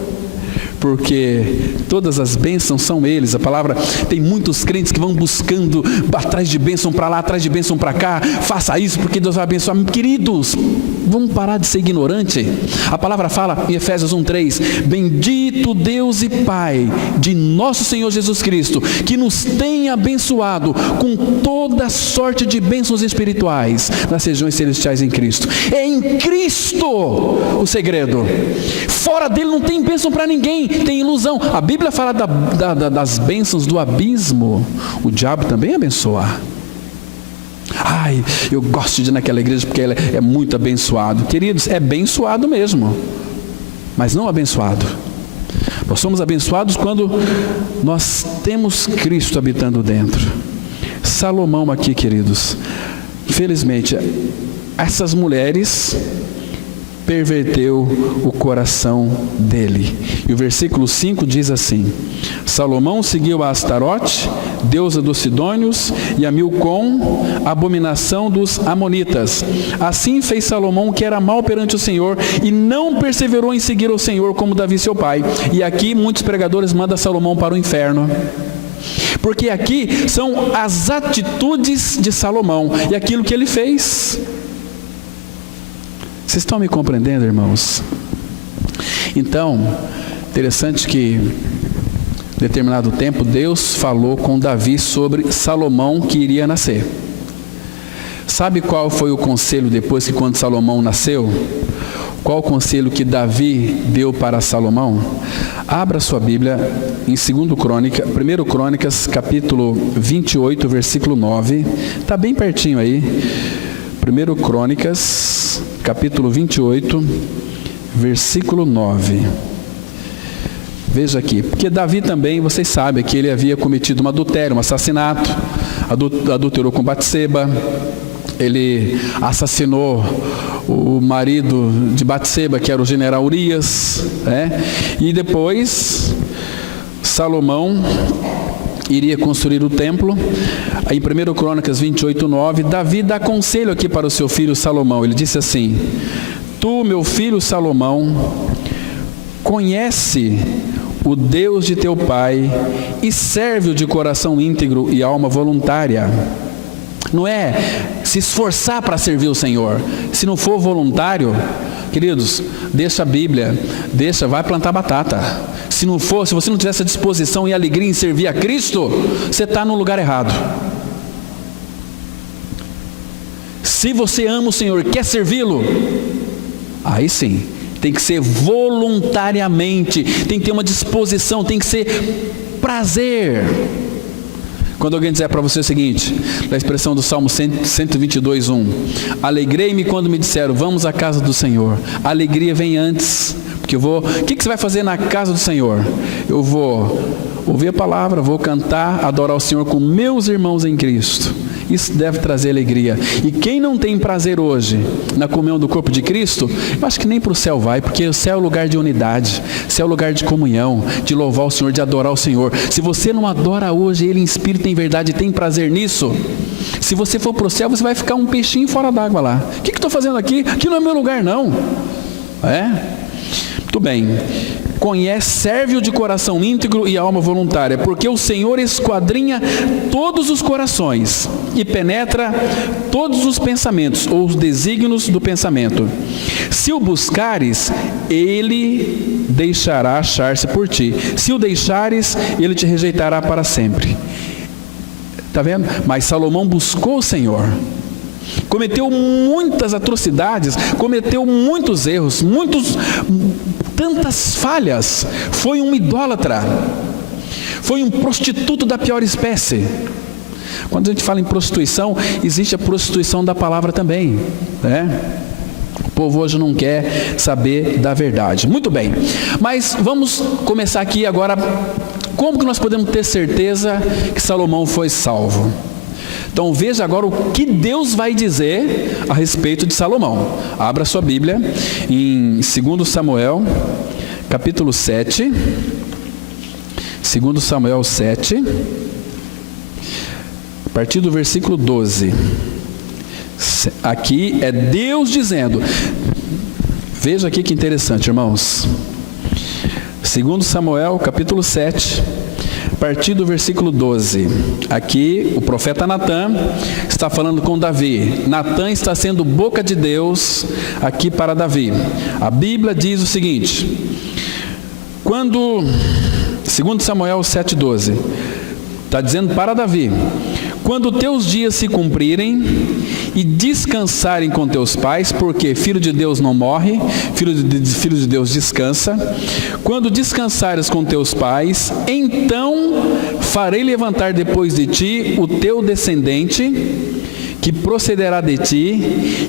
porque todas as bênçãos são eles. A palavra, tem muitos crentes que vão buscando atrás de bênção para lá, atrás de bênção para cá. Faça isso porque Deus vai abençoar. Queridos, vamos parar de ser ignorante. A palavra fala em Efésios 1:3: bendito Deus e Pai de nosso Senhor Jesus Cristo, que nos tem abençoado com toda sorte de bênçãos espirituais nas regiões celestiais em Cristo. É em Cristo o segredo. Fora dele não tem bênção para ninguém, tem ilusão. A Bíblia fala das bênçãos do abismo. O diabo também abençoa. Ai, eu gosto de ir naquela igreja porque ela é muito abençoado. Queridos, é abençoado mesmo, mas não abençoado. Nós somos abençoados quando nós temos Cristo habitando dentro. Salomão aqui, queridos, infelizmente, essas mulheres perverteu o coração dele. E o versículo 5 diz assim: Salomão seguiu a Astarote, deusa dos Sidônios, e a Milcom, abominação dos Amonitas. Assim fez Salomão o que era mal perante o Senhor, e não perseverou em seguir o Senhor como Davi seu pai. E aqui muitos pregadores mandam Salomão para o inferno, porque aqui são as atitudes de Salomão e aquilo que ele fez. Vocês estão me compreendendo, irmãos? Então, interessante que em determinado tempo Deus falou com Davi sobre Salomão que iria nascer. Sabe qual foi o conselho depois que quando Salomão nasceu? Qual o conselho que Davi deu para Salomão? Abra sua Bíblia em 1 Crônicas, capítulo 28, versículo 9. Está bem pertinho aí. 1 Crônicas, capítulo 28, versículo 9. Veja aqui, porque Davi também, vocês sabem que ele havia cometido um adultério, um assassinato, adulterou com Batseba, ele assassinou o marido de Batseba, que era o general Urias, e depois Salomão iria construir o templo. Aí em 1 Crônicas 28, 9, Davi dá conselho aqui para o seu filho Salomão. Ele disse assim: tu, meu filho Salomão, conhece o Deus de teu pai e serve-o de coração íntegro e alma voluntária. Não é se esforçar para servir o Senhor. Se não for voluntário, queridos, deixa a Bíblia, vai plantar batata. Se você não tiver essa disposição e alegria em servir a Cristo, você está no lugar errado. Se você ama o Senhor, quer servi-lo, aí sim, tem que ser voluntariamente, tem que ter uma disposição, tem que ser prazer. Quando alguém disser para você o seguinte, da expressão do Salmo 122:1, alegrei-me quando me disseram, vamos à casa do Senhor. A alegria vem antes, porque o que você vai fazer na casa do Senhor? Eu vou ouvir a palavra, vou cantar, adorar o Senhor com meus irmãos em Cristo. Isso deve trazer alegria. E quem não tem prazer hoje na comunhão do corpo de Cristo, eu acho que nem para o céu vai, porque o céu é o lugar de unidade, o céu é o lugar de comunhão, de louvar o Senhor, de adorar o Senhor. Se você não adora hoje Ele em espírito e em verdade, tem prazer nisso, se você for para o céu, você vai ficar um peixinho fora d'água lá. O que estou fazendo aqui? Aqui não é meu lugar não. Muito bem. Serve-o de coração íntegro e alma voluntária, porque o Senhor esquadrinha todos os corações e penetra todos os pensamentos, ou os desígnios do pensamento. Se o buscares, Ele deixará achar-se por ti. Se o deixares, Ele te rejeitará para sempre. Está vendo? Mas Salomão buscou o Senhor. Cometeu muitas atrocidades, cometeu muitos erros, tantas falhas. Foi um idólatra, foi um prostituto da pior espécie. Quando a gente fala em prostituição, existe a prostituição da palavra também, né? O povo hoje não quer saber da verdade. Muito bem, mas vamos começar aqui agora. Como que nós podemos ter certeza que Salomão foi salvo? Então veja agora o que Deus vai dizer a respeito de Salomão. Abra sua Bíblia em 2 Samuel, capítulo 7. 2 Samuel 7, a partir do versículo 12. Aqui é Deus dizendo. Veja aqui que interessante, irmãos. 2 Samuel, capítulo 7, a partir do versículo 12. Aqui o profeta Natã está falando com Davi. Natã está sendo boca de Deus aqui para Davi. A Bíblia diz o seguinte: 2 Samuel 7,12, está dizendo para Davi: quando teus dias se cumprirem e descansarem com teus pais, porque filho de Deus não morre, filho de Deus descansa. Quando descansares com teus pais, então farei levantar depois de ti o teu descendente, que procederá de ti,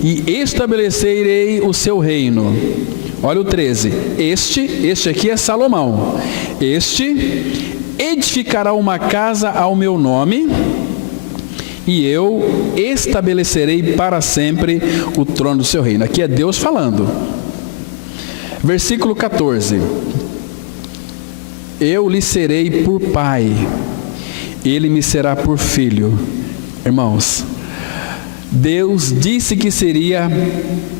e estabelecerei o seu reino. Olha o 13. Este aqui é Salomão. Este edificará uma casa ao meu nome, e eu estabelecerei para sempre o trono do seu reino. Aqui é Deus falando. Versículo 14. Eu lhe serei por pai, ele me será por filho. Irmãos, Deus disse que seria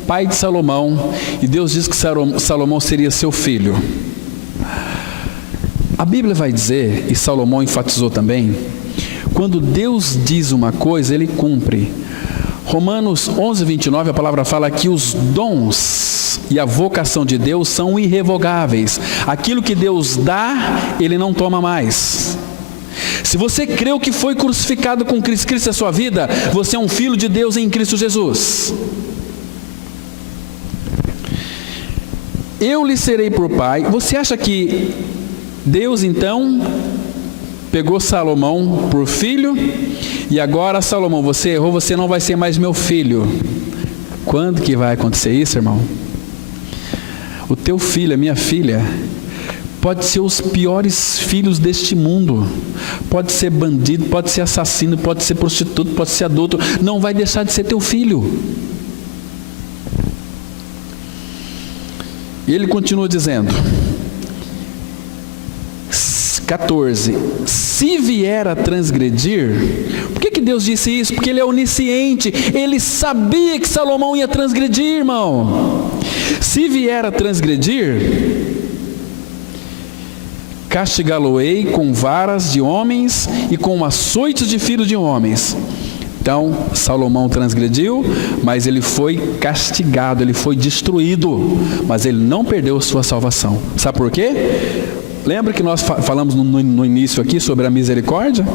pai de Salomão, e Deus disse que Salomão seria seu filho. A Bíblia vai dizer, e Salomão enfatizou também, quando Deus diz uma coisa, Ele cumpre. Romanos 11:29, a palavra fala que os dons e a vocação de Deus são irrevogáveis. Aquilo que Deus dá, Ele não toma mais. Se você creu que foi crucificado com Cristo, Cristo é a sua vida, você é um filho de Deus em Cristo Jesus. Eu lhe serei por pai. Você acha que Deus então pegou Salomão por filho, e agora Salomão, você errou, você não vai ser mais meu filho? Quando que vai acontecer isso, irmão? O teu filho, a minha filha, pode ser os piores filhos deste mundo, pode ser bandido, pode ser assassino, pode ser prostituto, pode ser adulto, não vai deixar de ser teu filho. E ele continua dizendo, 14, se vier a transgredir. Por que Deus disse isso? Porque Ele é onisciente, Ele sabia que Salomão ia transgredir, irmão. Se vier a transgredir, castigá-lo-ei com varas de homens e com açoites de filhos de homens. Então, Salomão transgrediu, mas ele foi castigado, ele foi destruído, mas ele não perdeu sua salvação. Sabe por quê? Lembra que nós falamos no início aqui sobre a misericórdia?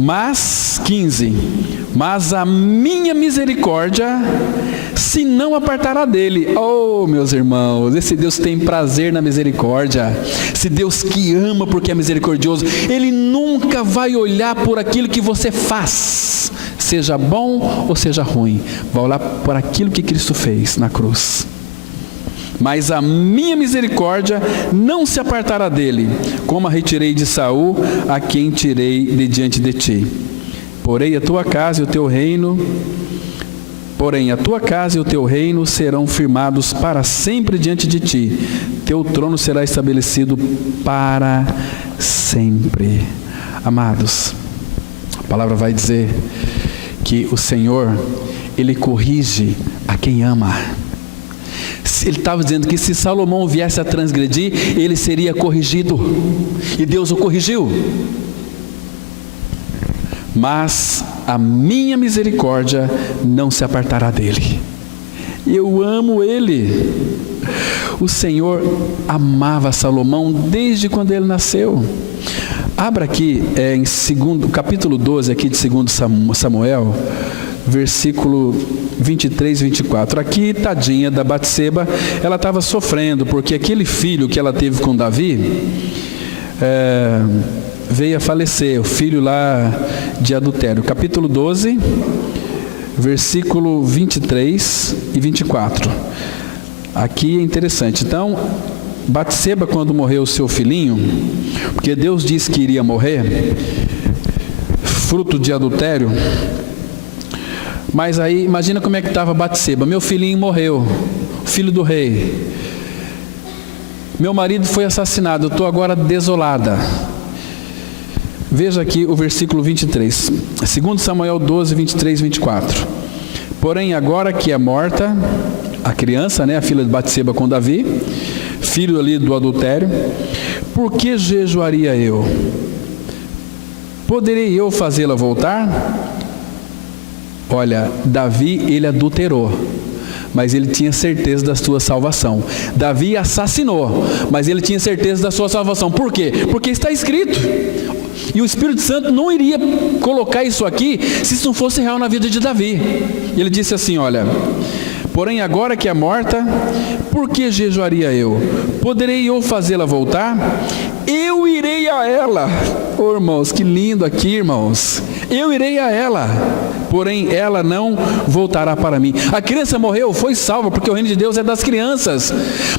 Mas, 15, mas a minha misericórdia se não apartará dele. Oh, meus irmãos, esse Deus tem prazer na misericórdia, esse Deus que ama porque é misericordioso, Ele nunca vai olhar por aquilo que você faz, seja bom ou seja ruim, vai olhar por aquilo que Cristo fez na cruz. Mas a minha misericórdia não se apartará dele, como a retirei de Saul, a quem tirei de diante de ti. Porém a tua casa e o teu reino serão firmados para sempre diante de ti. Teu trono será estabelecido para sempre. Amados, a palavra vai dizer que o Senhor, Ele corrige a quem ama. Ele estava dizendo que se Salomão viesse a transgredir, ele seria corrigido, e Deus o corrigiu. Mas a minha misericórdia não se apartará dele. Eu amo ele. O Senhor amava Salomão desde quando ele nasceu. Abra aqui em capítulo 12 aqui de 2 Samuel, versículo 23 e 24. Aqui, tadinha da Batseba, ela estava sofrendo, porque aquele filho que ela teve com Davi veio a falecer, o filho lá de adultério. Capítulo 12, versículo 23 e 24. Aqui é interessante. Então, Batseba, quando morreu o seu filhinho, porque Deus disse que iria morrer, fruto de adultério. Mas aí, imagina como é que estava Batseba. Meu filhinho morreu, filho do rei. Meu marido foi assassinado, eu estou agora desolada. Veja aqui o versículo 23. 2 Samuel 12, 23 e 24. Porém, agora que é morta a criança, a filha de Batseba com Davi, filho ali do adultério, por que jejuaria eu? Poderei eu fazê-la voltar? Olha, Davi, ele adulterou, mas ele tinha certeza da sua salvação. Davi assassinou, mas ele tinha certeza da sua salvação. Por quê? Porque está escrito. E o Espírito Santo não iria colocar isso aqui se isso não fosse real na vida de Davi. Ele disse assim, olha: porém agora que é morta, por que jejuaria eu? Poderei eu fazê-la voltar? Eu irei a ela. Oh, irmãos, que lindo aqui, irmãos. Eu irei a ela, porém ela não voltará para mim. A criança morreu, foi salva, porque o reino de Deus é das crianças.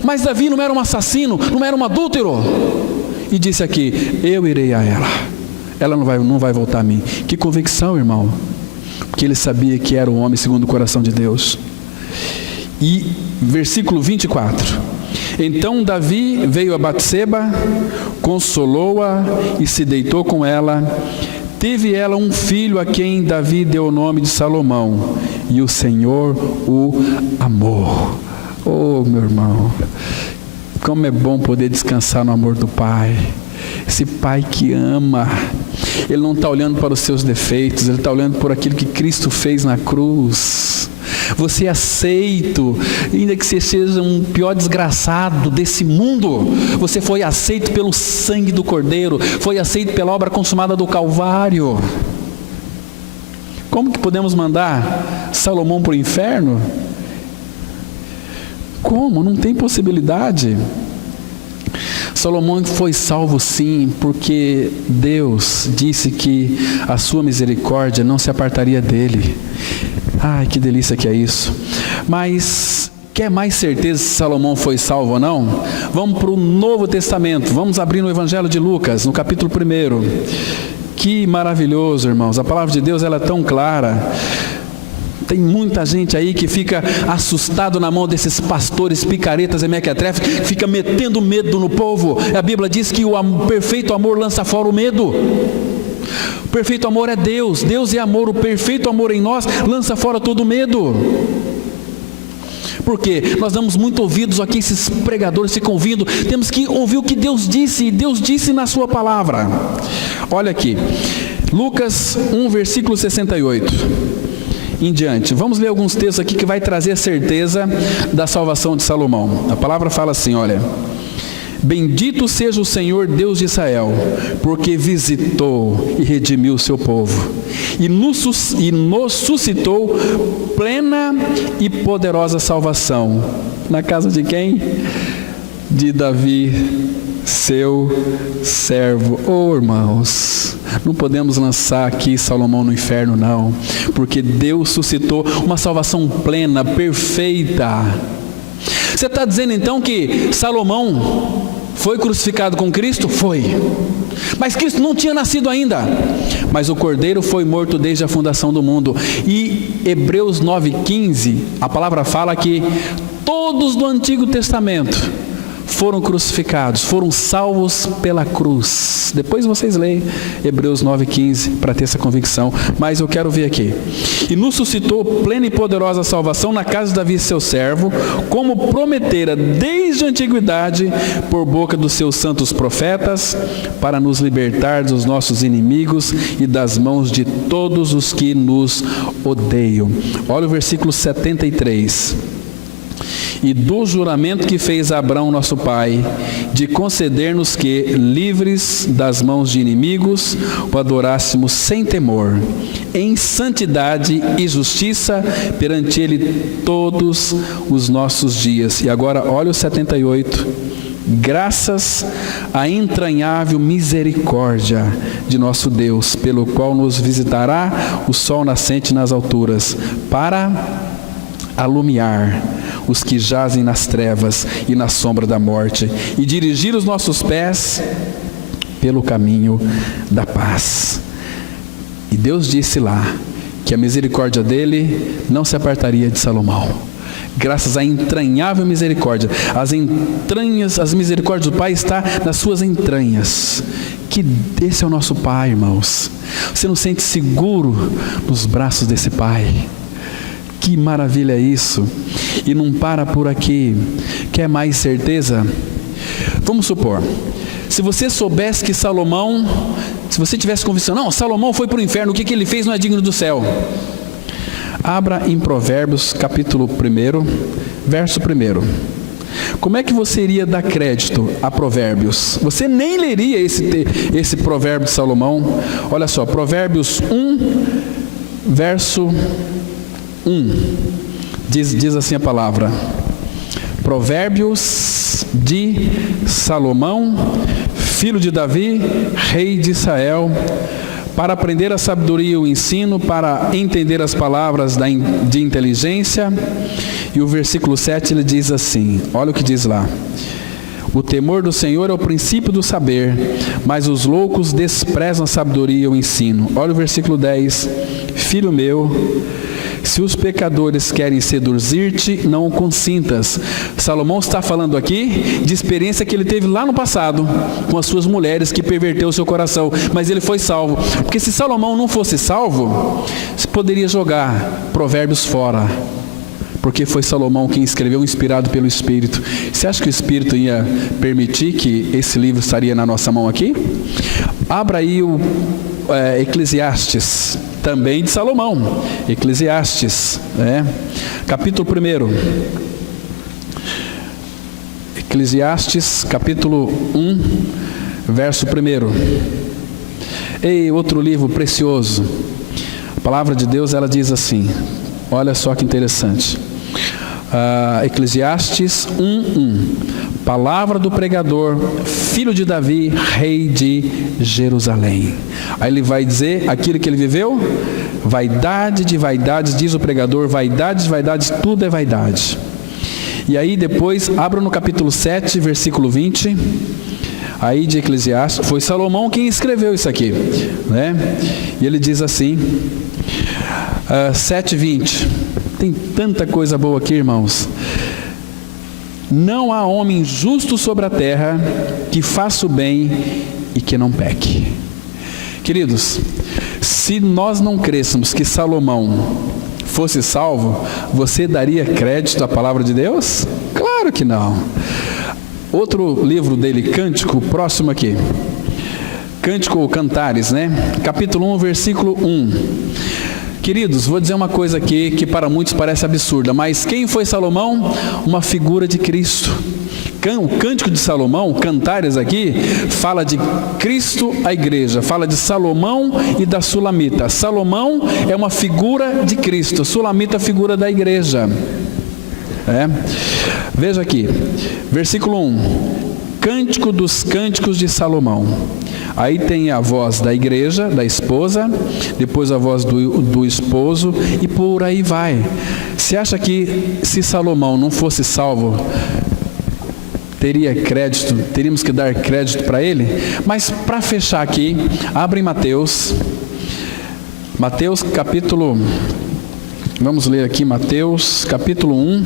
Mas Davi não era um assassino, não era um adúltero. E disse aqui: eu irei a ela. Ela não vai voltar a mim. Que convicção, irmão. Porque ele sabia que era um homem segundo o coração de Deus. E versículo 24. Então Davi veio a Batseba, consolou-a e se deitou com ela. Teve ela um filho a quem Davi deu o nome de Salomão, e o Senhor o amou. Oh, meu irmão, como é bom poder descansar no amor do Pai. Esse Pai que ama, Ele não está olhando para os seus defeitos, Ele está olhando por aquilo que Cristo fez na cruz. Você é aceito, ainda que você seja um pior desgraçado desse mundo, você foi aceito pelo sangue do Cordeiro, foi aceito pela obra consumada do Calvário. Como que podemos mandar Salomão para o inferno? Como? Não tem possibilidade. Salomão foi salvo sim, porque Deus disse que a sua misericórdia não se apartaria dele. Ai, que delícia que é isso. Mas quer mais certeza se Salomão foi salvo ou não? Vamos para o Novo Testamento. Vamos abrir no Evangelho de Lucas, no capítulo 1. Que maravilhoso, irmãos. A palavra de Deus, ela é tão clara. Tem muita gente aí que fica assustado na mão desses pastores picaretas e mequetrefe, que fica metendo medo no povo. A Bíblia diz que o perfeito amor lança fora o medo. O perfeito amor é Deus. Deus é amor. O perfeito amor em nós lança fora todo medo. Por quê? Nós damos muito ouvidos aqui, esses pregadores ficam ouvindo. Temos que ouvir o que Deus disse, e Deus disse na sua palavra. Olha aqui, Lucas 1, versículo 68 em diante. Vamos ler alguns textos aqui que vai trazer a certeza da salvação de Salomão. A palavra fala assim, olha: bendito seja o Senhor Deus de Israel, porque visitou e redimiu o seu povo, e nos suscitou plena e poderosa salvação. Na casa de quem? De Davi, seu servo. Oh, irmãos, não podemos lançar aqui Salomão no inferno, não, porque Deus suscitou uma salvação plena, perfeita. Você está dizendo então que Salomão foi crucificado com Cristo? Foi. Mas Cristo não tinha nascido ainda. Mas o Cordeiro foi morto desde a fundação do mundo. E Hebreus 9,15, a palavra fala que todos do Antigo Testamento foram crucificados, foram salvos pela cruz. Depois vocês leem Hebreus 9,15 para ter essa convicção, mas eu quero ver aqui. E nos suscitou plena e poderosa salvação na casa de Davi, seu servo, como prometera desde a antiguidade, por boca dos seus santos profetas, para nos libertar dos nossos inimigos e das mãos de todos os que nos odeiam. Olha o versículo 73. E do juramento que fez Abraão nosso pai, de conceder-nos que, livres das mãos de inimigos, o adorássemos sem temor, em santidade e justiça perante ele todos os nossos dias. E agora olha o 78. Graças à entranhável misericórdia de nosso Deus, pelo qual nos visitará o sol nascente nas alturas, para alumiar os que jazem nas trevas e na sombra da morte, e dirigir os nossos pés pelo caminho da paz. E Deus disse lá que a misericórdia dele não se apartaria de Salomão. Graças à entranhável misericórdia, as entranhas, as misericórdias do Pai está nas suas entranhas. Que esse é o nosso Pai, irmãos. Você não sente seguro nos braços desse Pai? Que maravilha é isso. E não para por aqui. Quer mais certeza? Vamos supor, se você soubesse que Salomão, se você tivesse convicção, não, Salomão foi para o inferno, o que ele fez não é digno do céu. Abra em Provérbios, capítulo 1, verso 1. Como é que você iria dar crédito a Provérbios? Você nem leria esse provérbio de Salomão. Olha só, Provérbios 1, verso 1, diz assim a palavra: Provérbios de Salomão, filho de Davi, rei de Israel, para aprender a sabedoria e o ensino, para entender as palavras de inteligência. E o versículo 7 ele diz assim, olha o que diz lá: o temor do Senhor é o princípio do saber, mas os loucos desprezam a sabedoria e o ensino. Olha o versículo 10, filho meu, se os pecadores querem seduzir-te, não o consintas. Salomão está falando aqui de experiência que ele teve lá no passado, com as suas mulheres, que perverteu o seu coração, mas ele foi salvo. Porque se Salomão não fosse salvo, você poderia jogar Provérbios fora, porque foi Salomão quem escreveu, inspirado pelo Espírito. Você acha que o Espírito ia permitir que esse livro estaria na nossa mão aqui? Abra aí o Eclesiastes, também de Salomão. Eclesiastes, capítulo 1. Eclesiastes, capítulo 1, verso 1. Ei, outro livro precioso. A palavra de Deus, ela diz assim, olha só que interessante. Eclesiastes 1:1. Palavra do pregador, filho de Davi, rei de Jerusalém. Aí ele vai dizer aquilo que ele viveu. Vaidade de vaidades, diz o pregador, vaidade de vaidades, tudo é vaidade. E aí depois, abra no capítulo 7, versículo 20, aí de Eclesiastes. Foi Salomão quem escreveu isso aqui, né? E ele diz assim, 7:20. Tem tanta coisa boa aqui, irmãos. Não há homem justo sobre a terra que faça o bem e que não peque. Queridos, se nós não crêssemos que Salomão fosse salvo, você daria crédito à palavra de Deus? Claro que não. Outro livro dele, Cântico, próximo aqui. Cântico ou Cantares, né? Capítulo 1, versículo 1. Queridos, vou dizer uma coisa aqui que para muitos parece absurda, mas quem foi Salomão? Uma figura de Cristo. O Cântico de Salomão, Cantares aqui, fala de Cristo, a igreja, fala de Salomão e da Sulamita. Salomão é uma figura de Cristo, Sulamita é figura da igreja. Veja aqui, versículo 1, Cântico dos Cânticos de Salomão. Aí tem a voz da igreja, da esposa, depois a voz do esposo e por aí vai. Você acha que se Salomão não fosse salvo, teríamos que dar crédito para ele? Mas para fechar aqui, abre Mateus capítulo, vamos ler aqui Mateus capítulo 1,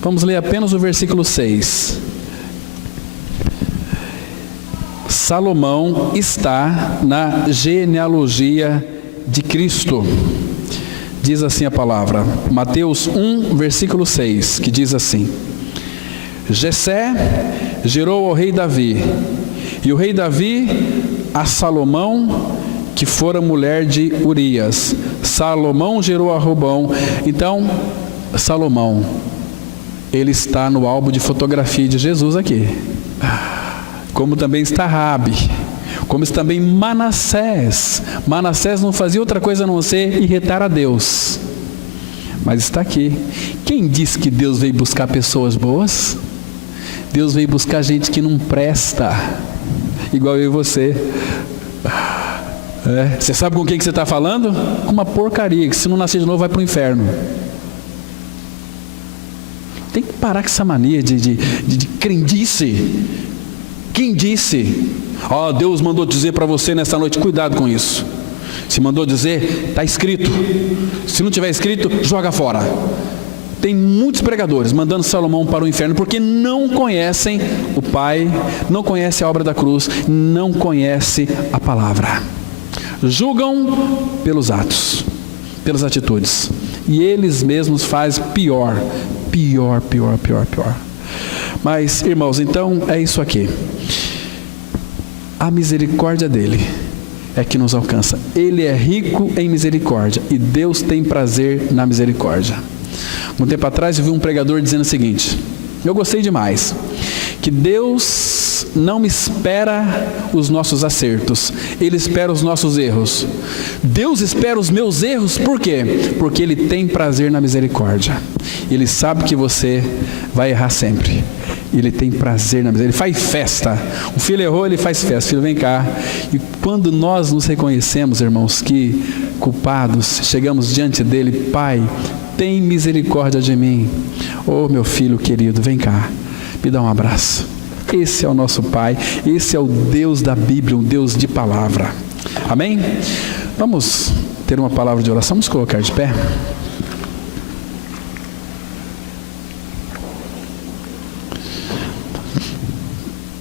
vamos ler apenas o versículo 6. Salomão está na genealogia de Cristo. Diz assim a palavra, Mateus 1, versículo 6, que diz assim: Jessé gerou ao rei Davi, e o rei Davi a Salomão, que fora mulher de Urias. Salomão gerou a Robão. Então, Salomão, ele está no álbum de fotografia de Jesus aqui. Como também está Rabi, como está também Manassés. Manassés não fazia outra coisa a não ser irritar a Deus, mas está aqui. Quem disse que Deus veio buscar pessoas boas? Deus veio buscar gente que não presta, igual eu e você. Você sabe com quem que você está falando? Com uma porcaria, que se não nascer de novo vai para o inferno. Tem que parar com essa mania de crendice. Quem disse? Deus mandou dizer para você nessa noite, cuidado com isso. Se mandou dizer, está escrito. Se não tiver escrito, joga fora. Tem muitos pregadores mandando Salomão para o inferno, porque não conhecem o Pai, não conhecem a obra da cruz, não conhecem a palavra. Julgam pelos atos, pelas atitudes. E eles mesmos fazem pior. Mas, irmãos, então é isso aqui. A misericórdia dele é que nos alcança. Ele é rico em misericórdia e Deus tem prazer na misericórdia. Um tempo atrás eu vi um pregador dizendo o seguinte, eu gostei demais, que Deus não espera os nossos acertos, Ele espera os nossos erros. Deus espera os meus erros, por quê? Porque Ele tem prazer na misericórdia. Ele sabe que você vai errar sempre. Ele tem prazer na misericórdia. Ele faz festa. O filho errou, ele faz festa. Filho, vem cá. E quando nós nos reconhecemos, irmãos, que culpados, chegamos diante dele, Pai, tem misericórdia de mim. Meu filho querido, vem cá. Me dá um abraço. Esse é o nosso Pai. Esse é o Deus da Bíblia, um Deus de palavra. Amém? Vamos ter uma palavra de oração. Vamos colocar de pé.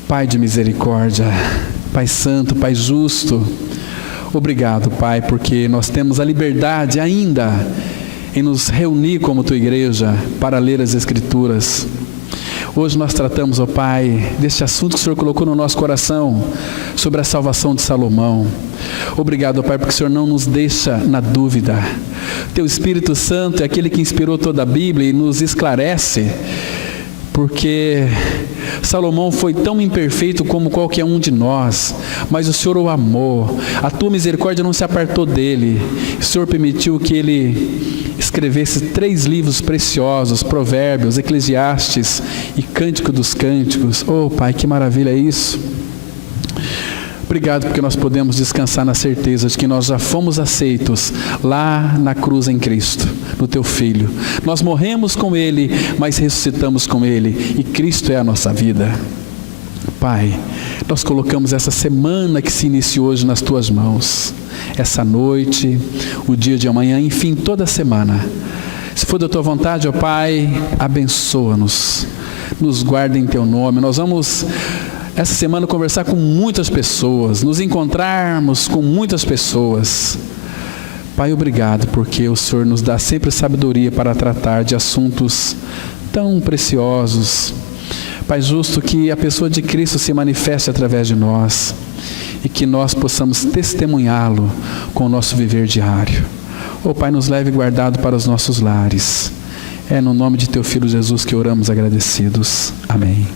Pai de misericórdia, Pai santo, Pai justo, obrigado, Pai, porque nós temos a liberdade ainda em nos reunir como Tua igreja para ler as Escrituras. Hoje nós tratamos, ó Pai, deste assunto que o Senhor colocou no nosso coração, sobre a salvação de Salomão. Obrigado, ó Pai, porque o Senhor não nos deixa na dúvida. Teu Espírito Santo é aquele que inspirou toda a Bíblia e nos esclarece, porque Salomão foi tão imperfeito como qualquer um de nós, mas o Senhor o amou, a tua misericórdia não se apartou dele. O Senhor permitiu que ele escrevesse 3 livros preciosos, Provérbios, Eclesiastes e Cântico dos Cânticos. Pai, que maravilha é isso. Obrigado porque nós podemos descansar na certeza de que nós já fomos aceitos lá na cruz em Cristo, no Teu Filho. Nós morremos com Ele, mas ressuscitamos com Ele, e Cristo é a nossa vida. Pai, nós colocamos essa semana que se iniciou hoje nas Tuas mãos, essa noite, o dia de amanhã, enfim, toda a semana. Se for da Tua vontade, ó Pai, abençoa-nos, nos guarda em Teu nome. Nós vamos essa semana conversar com muitas pessoas, nos encontrarmos com muitas pessoas. Pai, obrigado, porque o Senhor nos dá sempre sabedoria para tratar de assuntos tão preciosos. Pai justo, que a pessoa de Cristo se manifeste através de nós e que nós possamos testemunhá-lo com o nosso viver diário. Ó Pai, nos leve guardado para os nossos lares. É no nome de Teu Filho Jesus que oramos agradecidos. Amém.